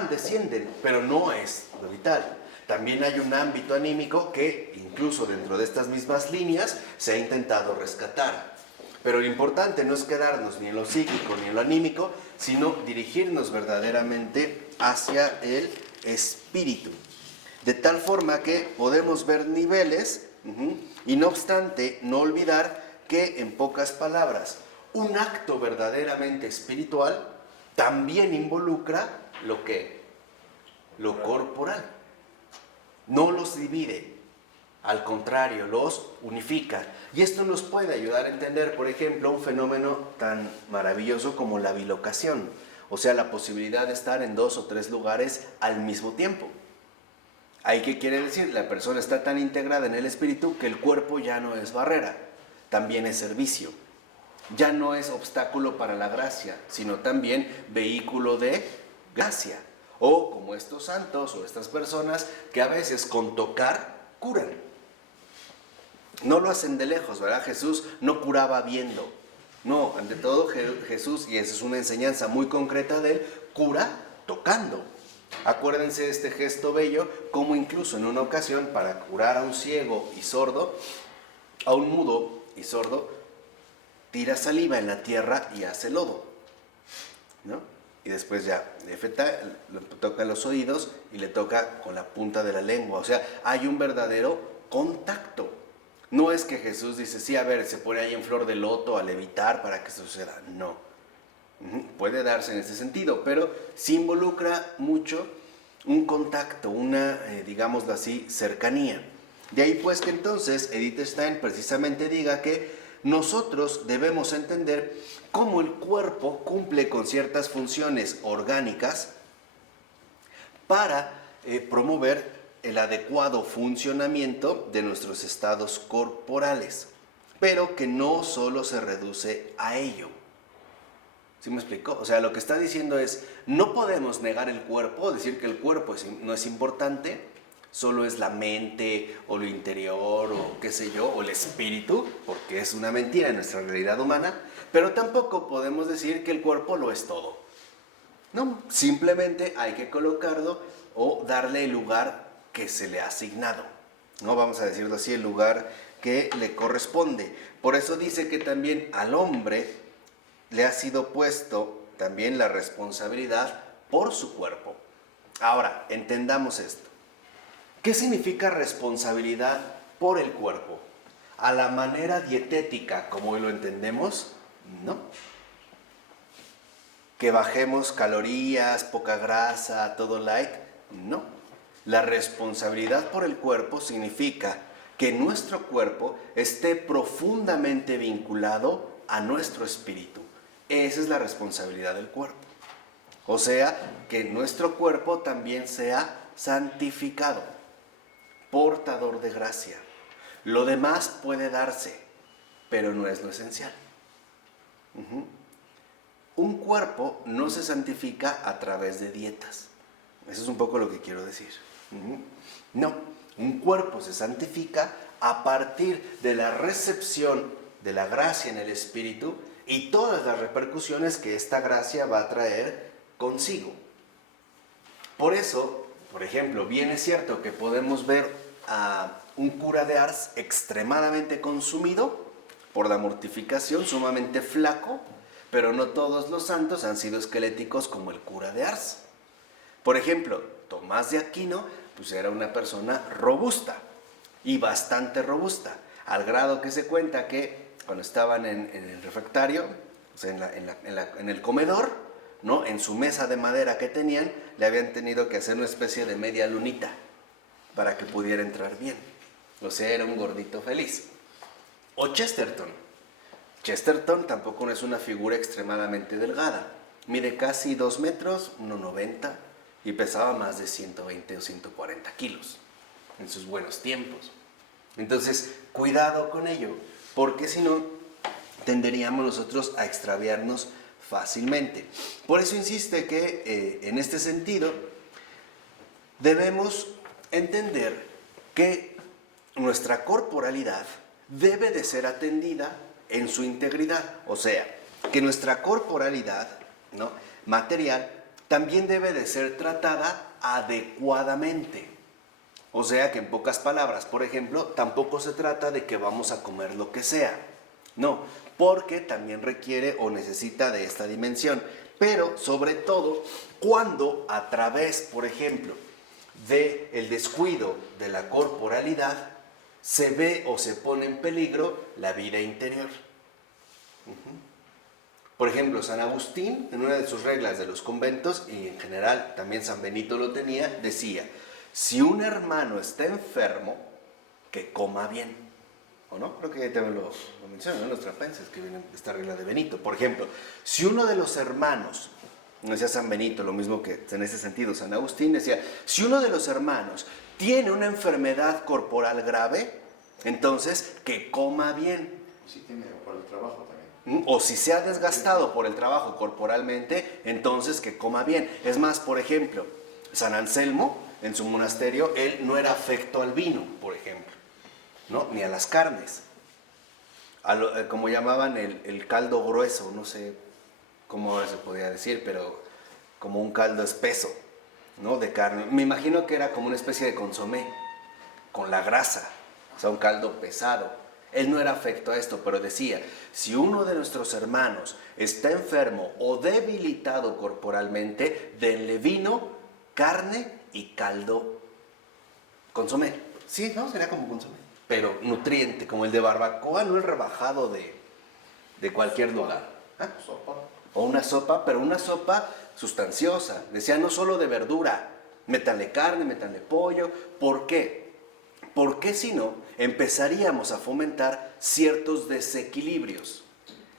Descienden, pero no es lo vital. También hay un ámbito anímico que incluso dentro de estas mismas líneas se ha intentado rescatar. Pero lo importante no es quedarnos ni en lo psíquico ni en lo anímico, sino dirigirnos verdaderamente hacia el espíritu. De tal forma que podemos ver niveles, y no obstante, no olvidar que, en pocas palabras, un acto verdaderamente espiritual también involucra lo corporal. No los divide, al contrario, los unifica. Y esto nos puede ayudar a entender, por ejemplo, un fenómeno tan maravilloso como la bilocación, o sea, la posibilidad de estar en 2 o 3 lugares al mismo tiempo. ¿Ahí qué quiere decir? La persona está tan integrada en el espíritu que el cuerpo ya no es barrera, también es servicio. Ya no es obstáculo para la gracia, sino también vehículo de gracia. O como estos santos o estas personas que a veces con tocar curan. No lo hacen de lejos, ¿verdad? Jesús no curaba viendo. No, ante todo Jesús, y esa es una enseñanza muy concreta de él, cura tocando. Acuérdense de este gesto bello, como incluso en una ocasión para curar a un ciego y sordo, a un mudo y sordo, tira saliva en la tierra y hace lodo, ¿no? Y después ya le toca los oídos y le toca con la punta de la lengua. O sea, hay un verdadero contacto. No es que Jesús dice, sí, a ver, se pone ahí en flor de loto a levitar para que eso suceda. No. Puede darse en ese sentido, pero sí involucra mucho un contacto, una, digámoslo así, cercanía. De ahí pues que entonces Edith Stein precisamente diga que nosotros debemos entender cómo el cuerpo cumple con ciertas funciones orgánicas para promover el adecuado funcionamiento de nuestros estados corporales, pero que no solo se reduce a ello. ¿Sí me explico? O sea, lo que está diciendo es, no podemos negar el cuerpo, decir que el cuerpo no es importante, solo es la mente o lo interior o qué sé yo, o el espíritu, porque es una mentira en nuestra realidad humana, pero tampoco podemos decir que el cuerpo lo es todo. No, simplemente hay que colocarlo o darle el lugar que se le ha asignado. No vamos a decirlo así, el lugar que le corresponde. Por eso dice que también al hombre le ha sido puesto también la responsabilidad por su cuerpo. Ahora, entendamos esto. ¿Qué significa responsabilidad por el cuerpo? ¿A la manera dietética, como hoy lo entendemos? No. ¿Que bajemos calorías, poca grasa, todo light? No. La responsabilidad por el cuerpo significa que nuestro cuerpo esté profundamente vinculado a nuestro espíritu. Esa es la responsabilidad del cuerpo. O sea, que nuestro cuerpo también sea santificado, portador de gracia. Lo demás puede darse, pero no es lo esencial. Un cuerpo no se santifica a través de dietas. Eso es un poco lo que quiero decir. No, un cuerpo se santifica a partir de la recepción de la gracia en el espíritu y todas las repercusiones que esta gracia va a traer consigo. Por eso, por ejemplo, bien es cierto que podemos ver a un cura de Ars extremadamente consumido por la mortificación, sumamente flaco, pero no todos los santos han sido esqueléticos como el cura de Ars. Por ejemplo, Tomás de Aquino, pues era una persona robusta, y bastante robusta, al grado que se cuenta que cuando estaban en el refectario, o sea, en el comedor, ¿no? En su mesa de madera que tenían, le habían tenido que hacer una especie de media lunita para que pudiera entrar bien. O sea, era un gordito feliz. O Chesterton. Chesterton tampoco es una figura extremadamente delgada. Mide casi 2 metros, 1,90 y pesaba más de 120 o 140 kilos en sus buenos tiempos. Entonces, cuidado con ello, porque si no, tenderíamos nosotros a extraviarnos fácilmente. Por eso insiste que en este sentido debemos entender que nuestra corporalidad debe de ser atendida en su integridad, o sea, que nuestra corporalidad, ¿no?, material también debe de ser tratada adecuadamente. O sea que en pocas palabras, por ejemplo, tampoco se trata de que vamos a comer lo que sea. No, porque también requiere o necesita de esta dimensión. Pero sobre todo cuando a través, por ejemplo, del descuido de la corporalidad se ve o se pone en peligro la vida interior. Por ejemplo, San Agustín, en una de sus reglas de los conventos, y en general también San Benito lo tenía, decía: si un hermano está enfermo, que coma bien. ¿O no? Creo que también lo mencionan, ¿no?, los trapenses, que vienen de esta regla de Benito. Por ejemplo, si uno de los hermanos, no decía San Benito, lo mismo que en ese sentido San Agustín, decía, si uno de los hermanos tiene una enfermedad corporal grave, entonces que coma bien. Si tiene por el trabajo también. O si se ha desgastado por el trabajo corporalmente, entonces que coma bien. Es más, por ejemplo, San Anselmo, en su monasterio, él no era afecto al vino, por ejemplo, ¿no?, ni a las carnes. Como llamaban el caldo grueso, no sé cómo ahora se podría decir, pero como un caldo espeso, ¿no?, de carne. Me imagino que era como una especie de consomé, con la grasa, o sea, un caldo pesado. Él no era afecto a esto, pero decía, si uno de nuestros hermanos está enfermo o debilitado corporalmente, denle vino, carne y caldo, consomé. Sí, ¿no? Sería como consomé, pero nutriente, como el de barbacoa, no el rebajado de cualquier lugar. ¿Ah? Sopa. O una sopa, pero una sopa sustanciosa. Decía, no solo de verdura, métanle carne, métanle pollo. ¿Por qué? Porque si no, empezaríamos a fomentar ciertos desequilibrios.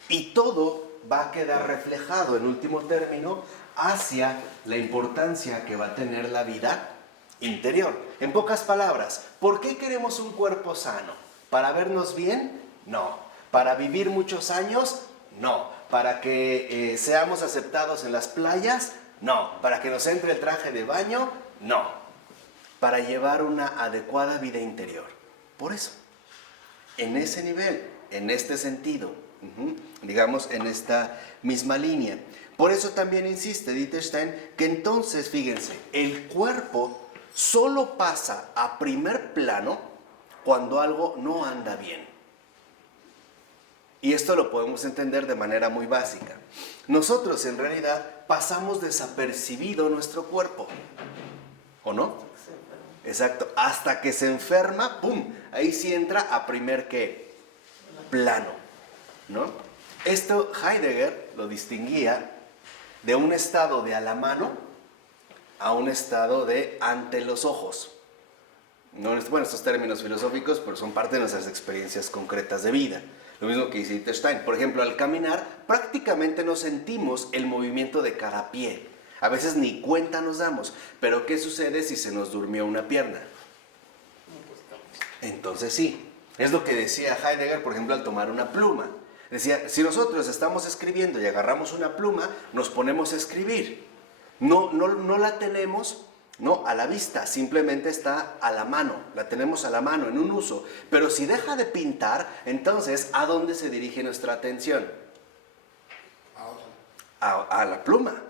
Y todo va a quedar reflejado, en último término, hacia la importancia que va a tener la vida interior. En pocas palabras, ¿por qué queremos un cuerpo sano? ¿Para vernos bien? No. ¿Para vivir muchos años? No. ¿Para que seamos aceptados en las playas? No. ¿Para que nos entre el traje de baño? No. Para llevar una adecuada vida interior. Por eso, en ese nivel, en este sentido, digamos en esta misma línea. Por eso también insiste Dieterstein que entonces, fíjense, el cuerpo solo pasa a primer plano cuando algo no anda bien. Y esto lo podemos entender de manera muy básica. Nosotros en realidad pasamos desapercibido nuestro cuerpo, ¿o no? Exacto, hasta que se enferma, ¡pum!, ahí sí entra a primer ¿qué? Plano, ¿no? Esto Heidegger lo distinguía de un estado de a la mano a un estado de ante los ojos. No, bueno, estos términos filosóficos pero son parte de nuestras experiencias concretas de vida. Lo mismo que dice Wittgenstein. Por ejemplo, al caminar prácticamente no sentimos el movimiento de cada pie. A veces ni cuenta nos damos. Pero ¿qué sucede si se nos durmió una pierna? Entonces sí. Es lo que decía Heidegger, por ejemplo, al tomar una pluma. Decía, si nosotros estamos escribiendo y agarramos una pluma, nos ponemos a escribir. No la tenemos no a la vista, simplemente está a la mano, la tenemos a la mano en un uso. Pero si deja de pintar, entonces ¿a dónde se dirige nuestra atención? A la pluma.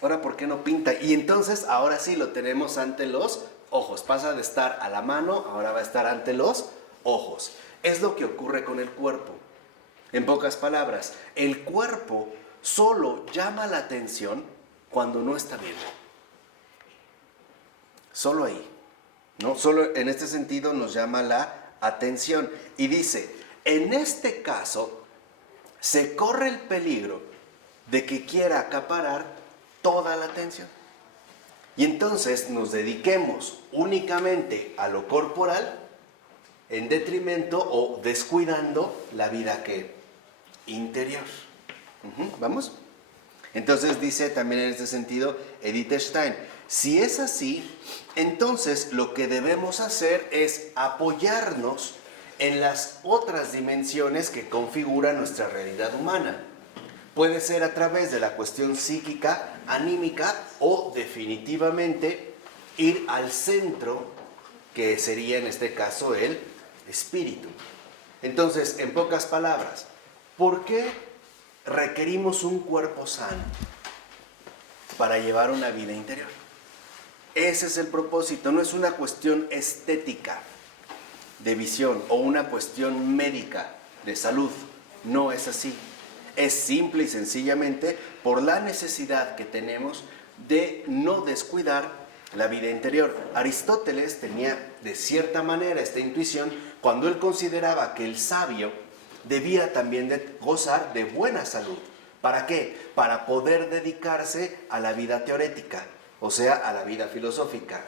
Ahora, ¿por qué no pinta? Y entonces, ahora sí lo tenemos ante los ojos. Pasa de estar a la mano, ahora va a estar ante los ojos. Es lo que ocurre con el cuerpo. En pocas palabras, el cuerpo solo llama la atención cuando no está vivo. Solo ahí, ¿no? Solo en este sentido nos llama la atención. Y dice, en este caso, se corre el peligro de que quiera acaparar toda la atención. Y entonces nos dediquemos únicamente a lo corporal en detrimento o descuidando la vida que interior. ¿Vamos? Entonces dice también en este sentido Edith Stein, si es así, entonces lo que debemos hacer es apoyarnos en las otras dimensiones que configuran nuestra realidad humana. Puede ser a través de la cuestión psíquica, anímica o definitivamente ir al centro, que sería en este caso el espíritu. Entonces, en pocas palabras, ¿por qué requerimos un cuerpo sano? Para llevar una vida interior. Ese es el propósito, no es una cuestión estética de visión o una cuestión médica de salud, no es así. Es simple y sencillamente por la necesidad que tenemos de no descuidar la vida interior. Aristóteles tenía de cierta manera esta intuición cuando él consideraba que el sabio debía también de gozar de buena salud. ¿Para qué? Para poder dedicarse a la vida teorética, o sea, a la vida filosófica,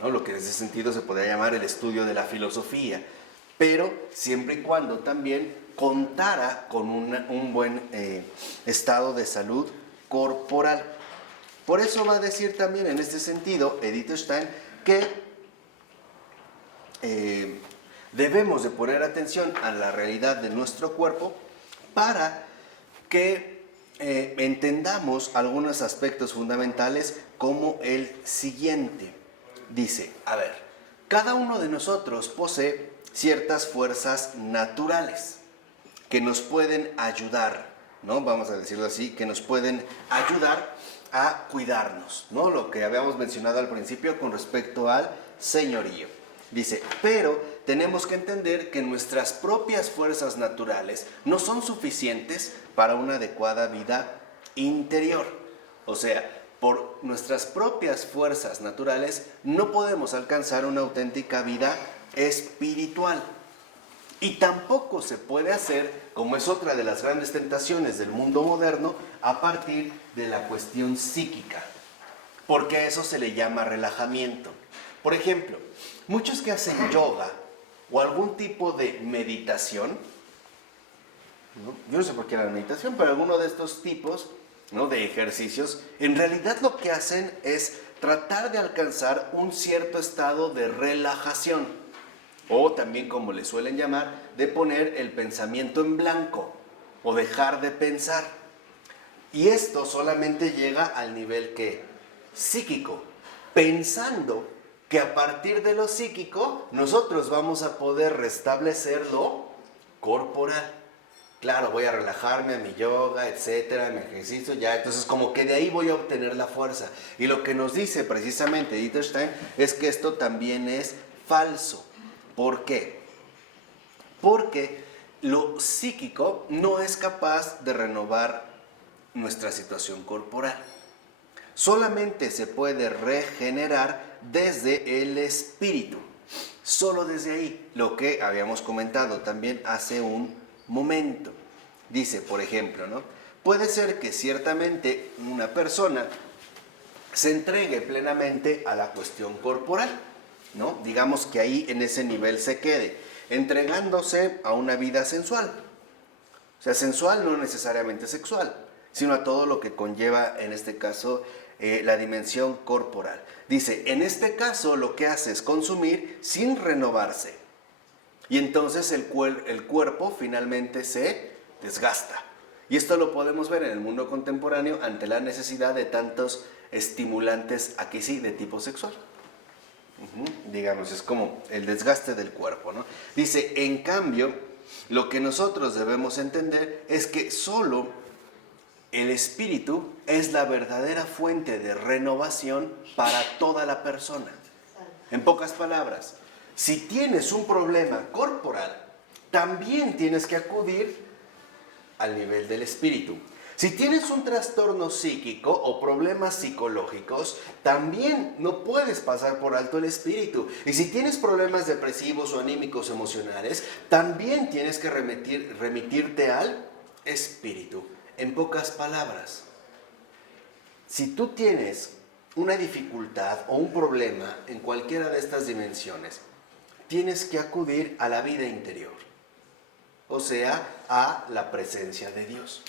¿no? Lo que en ese sentido se podría llamar el estudio de la filosofía, pero siempre y cuando también contara con un buen estado de salud corporal. Por eso va a decir también en este sentido Edith Stein que debemos de poner atención a la realidad de nuestro cuerpo para que entendamos algunos aspectos fundamentales como el siguiente. Dice, a ver, cada uno de nosotros posee ciertas fuerzas naturales que nos pueden ayudar, ¿no? Vamos a decirlo así, que nos pueden ayudar a cuidarnos, ¿no? Lo que habíamos mencionado al principio con respecto al señorío. Dice, pero tenemos que entender que nuestras propias fuerzas naturales no son suficientes para una adecuada vida interior. O sea, por nuestras propias fuerzas naturales no podemos alcanzar una auténtica vida espiritual. Y tampoco se puede hacer, como es otra de las grandes tentaciones del mundo moderno, a partir de la cuestión psíquica, porque a eso se le llama relajamiento. Por ejemplo, muchos que hacen yoga o algún tipo de meditación, ¿no? Yo no sé por qué la meditación, pero alguno de estos tipos, ¿no?, de ejercicios, en realidad lo que hacen es tratar de alcanzar un cierto estado de relajación. O también, como le suelen llamar, de poner el pensamiento en blanco o dejar de pensar. Y esto solamente llega al nivel ¿qué? Psíquico, pensando que a partir de lo psíquico nosotros vamos a poder restablecer lo corporal. Claro, voy a relajarme a mi yoga, etcétera, mi ejercicio, ya, entonces como que de ahí voy a obtener la fuerza. Y lo que nos dice precisamente Edith Stein es que esto también es falso. ¿Por qué? Porque lo psíquico no es capaz de renovar nuestra situación corporal. Solamente se puede regenerar desde el espíritu. Solo desde ahí, lo que habíamos comentado también hace un momento. Dice, por ejemplo, ¿no? Puede ser que ciertamente una persona se entregue plenamente a la cuestión corporal, ¿no? Digamos que ahí en ese nivel se quede, entregándose a una vida sensual. O sea, sensual no necesariamente sexual, sino a todo lo que conlleva, en este caso, la dimensión corporal. Dice, en este caso lo que hace es consumir sin renovarse. Y entonces el cuerpo finalmente se desgasta. Y esto lo podemos ver en el mundo contemporáneo ante la necesidad de tantos estimulantes, aquí sí, de tipo sexual. Digamos, es como el desgaste del cuerpo, ¿no? Dice, en cambio, lo que nosotros debemos entender es que solo el espíritu es la verdadera fuente de renovación para toda la persona. En pocas palabras, si tienes un problema corporal, también tienes que acudir al nivel del espíritu. Si tienes un trastorno psíquico o problemas psicológicos, también no puedes pasar por alto el espíritu. Y si tienes problemas depresivos o anímicos emocionales, también tienes que remitirte al espíritu. En pocas palabras, si tú tienes una dificultad o un problema en cualquiera de estas dimensiones, tienes que acudir a la vida interior, o sea, a la presencia de Dios.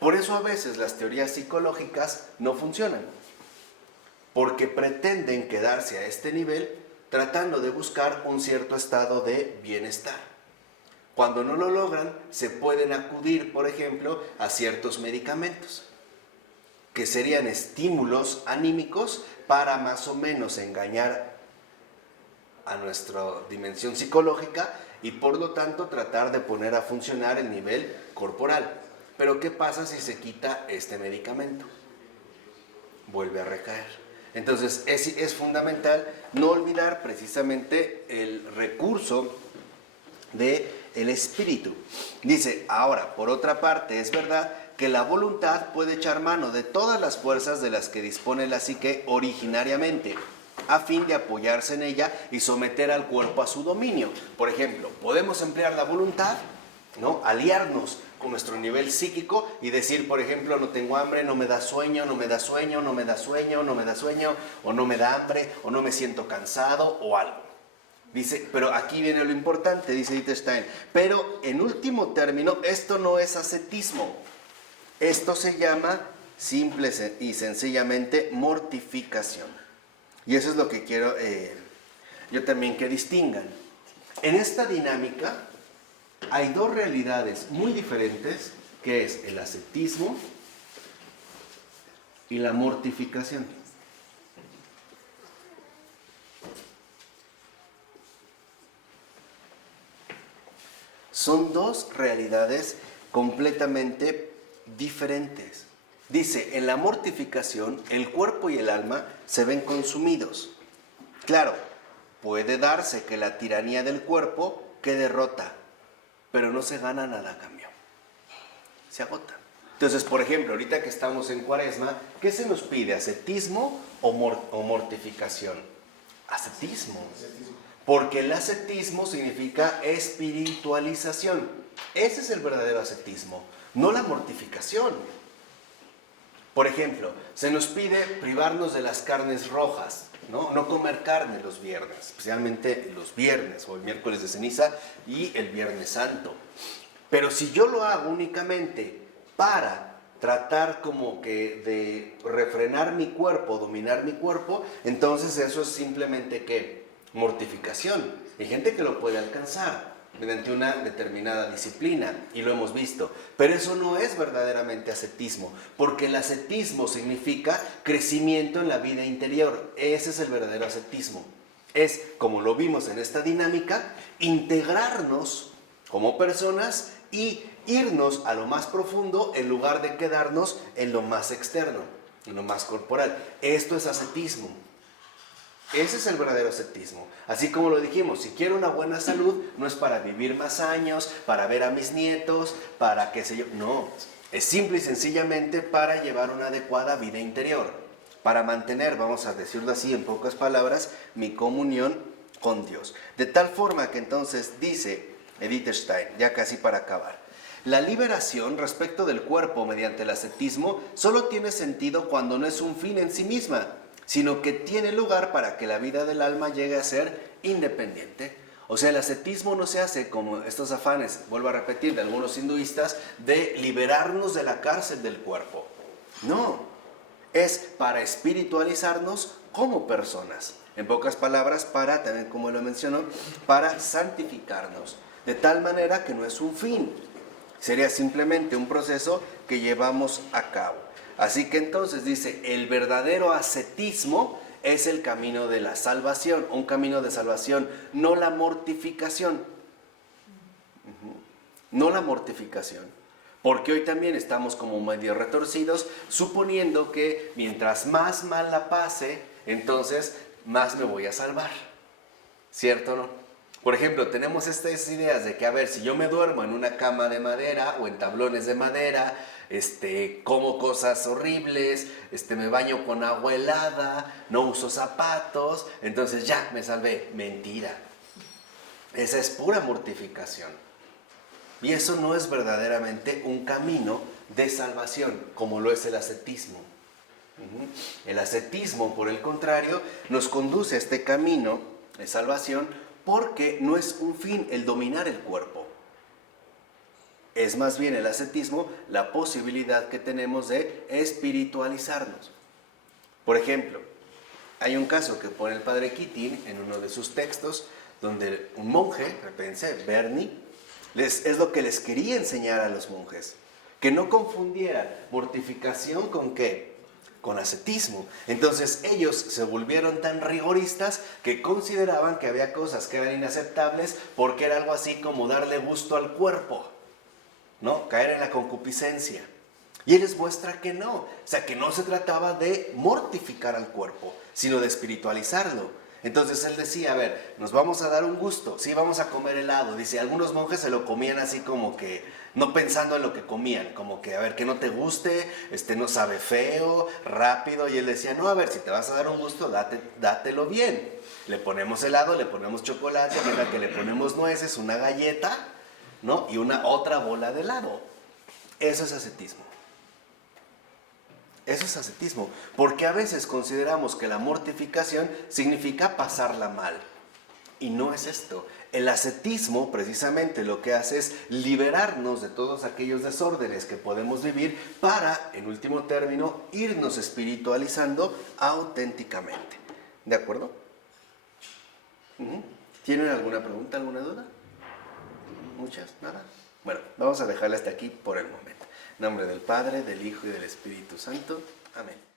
Por eso a veces las teorías psicológicas no funcionan, porque pretenden quedarse a este nivel tratando de buscar un cierto estado de bienestar. Cuando no lo logran, se pueden acudir, por ejemplo, a ciertos medicamentos, que serían estímulos anímicos para más o menos engañar a nuestra dimensión psicológica y por lo tanto tratar de poner a funcionar el nivel corporal. Pero ¿qué pasa si se quita este medicamento? Vuelve a recaer. Entonces es fundamental no olvidar precisamente el recurso del espíritu. Dice, ahora, por otra parte, es verdad que la voluntad puede echar mano de todas las fuerzas de las que dispone la psique originariamente, a fin de apoyarse en ella y someter al cuerpo a su dominio. Por ejemplo, podemos emplear la voluntad, ¿no? Aliarnos con nuestro nivel psíquico y decir, por ejemplo, no tengo hambre, no me da sueño, no me da sueño, no me da sueño, no me da sueño, o no me da hambre, o no me siento cansado, o algo. Dice, pero aquí viene lo importante, dice Wittgenstein, pero en último término, esto no es ascetismo. Esto se llama simple y sencillamente mortificación. Y eso es lo que quiero yo también que distingan. En esta dinámica hay dos realidades muy diferentes, que es el ascetismo y la mortificación. Son dos realidades completamente diferentes. Dice, en la mortificación, el cuerpo y el alma se ven consumidos. Claro, puede darse que la tiranía del cuerpo quede rota, pero no se gana nada a cambio. Se agota. Entonces, por ejemplo, ahorita que estamos en Cuaresma, ¿qué se nos pide? ¿Ascetismo o mortificación? Ascetismo. Porque el ascetismo significa espiritualización. Ese es el verdadero ascetismo, no la mortificación. Por ejemplo, se nos pide privarnos de las carnes rojas, no comer carne los viernes, especialmente los viernes o el miércoles de ceniza y el viernes santo. Pero si yo lo hago únicamente para tratar como que de refrenar mi cuerpo, dominar mi cuerpo, entonces eso es simplemente ¿qué? Mortificación. Hay gente que lo puede alcanzar mediante una determinada disciplina, y lo hemos visto, pero eso no es verdaderamente ascetismo, porque el ascetismo significa crecimiento en la vida interior. Ese es el verdadero ascetismo. Es, como lo vimos en esta dinámica, integrarnos como personas y irnos a lo más profundo en lugar de quedarnos en lo más externo, en lo más corporal. Esto es ascetismo. Ese es el verdadero ascetismo. Así como lo dijimos, si quiero una buena salud, no es para vivir más años, para ver a mis nietos, para qué sé yo. No, es simple y sencillamente para llevar una adecuada vida interior. Para mantener, vamos a decirlo así en pocas palabras, mi comunión con Dios. De tal forma que entonces dice Wittgenstein, ya casi para acabar, la liberación respecto del cuerpo mediante el ascetismo solo tiene sentido cuando no es un fin en sí misma, sino que tiene lugar para que la vida del alma llegue a ser independiente. O sea, el ascetismo no se hace como estos afanes, vuelvo a repetir, de algunos hinduistas, de liberarnos de la cárcel del cuerpo. No, es para espiritualizarnos como personas. En pocas palabras, para, también como lo mencionó, para santificarnos. De tal manera que no es un fin, sería simplemente un proceso que llevamos a cabo. Así que entonces dice, el verdadero ascetismo es el camino de la salvación, un camino de salvación, no la mortificación. No la mortificación. Porque hoy también estamos como medio retorcidos, suponiendo que mientras más mal la pase, entonces más me voy a salvar. ¿Cierto o no? Por ejemplo, tenemos estas ideas de que, a ver, si yo me duermo en una cama de madera o en tablones de madera, como cosas horribles, me baño con agua helada, no uso zapatos, entonces ya me salvé. Mentira. Esa es pura mortificación. Y eso no es verdaderamente un camino de salvación, como lo es el ascetismo. El ascetismo, por el contrario, nos conduce a este camino de salvación porque no es un fin el dominar el cuerpo. Es más bien el ascetismo la posibilidad que tenemos de espiritualizarnos. Por ejemplo, hay un caso que pone el padre Keating en uno de sus textos, donde un monje, pensé, Bernie, es lo que les quería enseñar a los monjes, que no confundieran mortificación con ¿qué? Con ascetismo. Entonces ellos se volvieron tan rigoristas que consideraban que había cosas que eran inaceptables porque era algo así como darle gusto al cuerpo, ¿no? Caer en la concupiscencia. Y él les muestra que no, o sea, que no se trataba de mortificar al cuerpo, sino de espiritualizarlo. Entonces él decía, a ver, nos vamos a dar un gusto, sí, vamos a comer helado. Dice, algunos monjes se lo comían así como que, no pensando en lo que comían, como que, a ver, que no te guste, no sabe feo, rápido. Y él decía, no, a ver, si te vas a dar un gusto, dátelo bien. Le ponemos helado, le ponemos chocolate, que le ponemos nueces, una galleta, ¿no? Y una otra bola de helado. Eso es ascetismo. Eso es ascetismo, porque a veces consideramos que la mortificación significa pasarla mal. Y no es esto. El ascetismo precisamente lo que hace es liberarnos de todos aquellos desórdenes que podemos vivir para, en último término, irnos espiritualizando auténticamente. ¿De acuerdo? ¿Tienen alguna pregunta, alguna duda? ¿Muchas? ¿Nada? Bueno, vamos a dejarla hasta aquí por el momento. En nombre del Padre, del Hijo y del Espíritu Santo. Amén.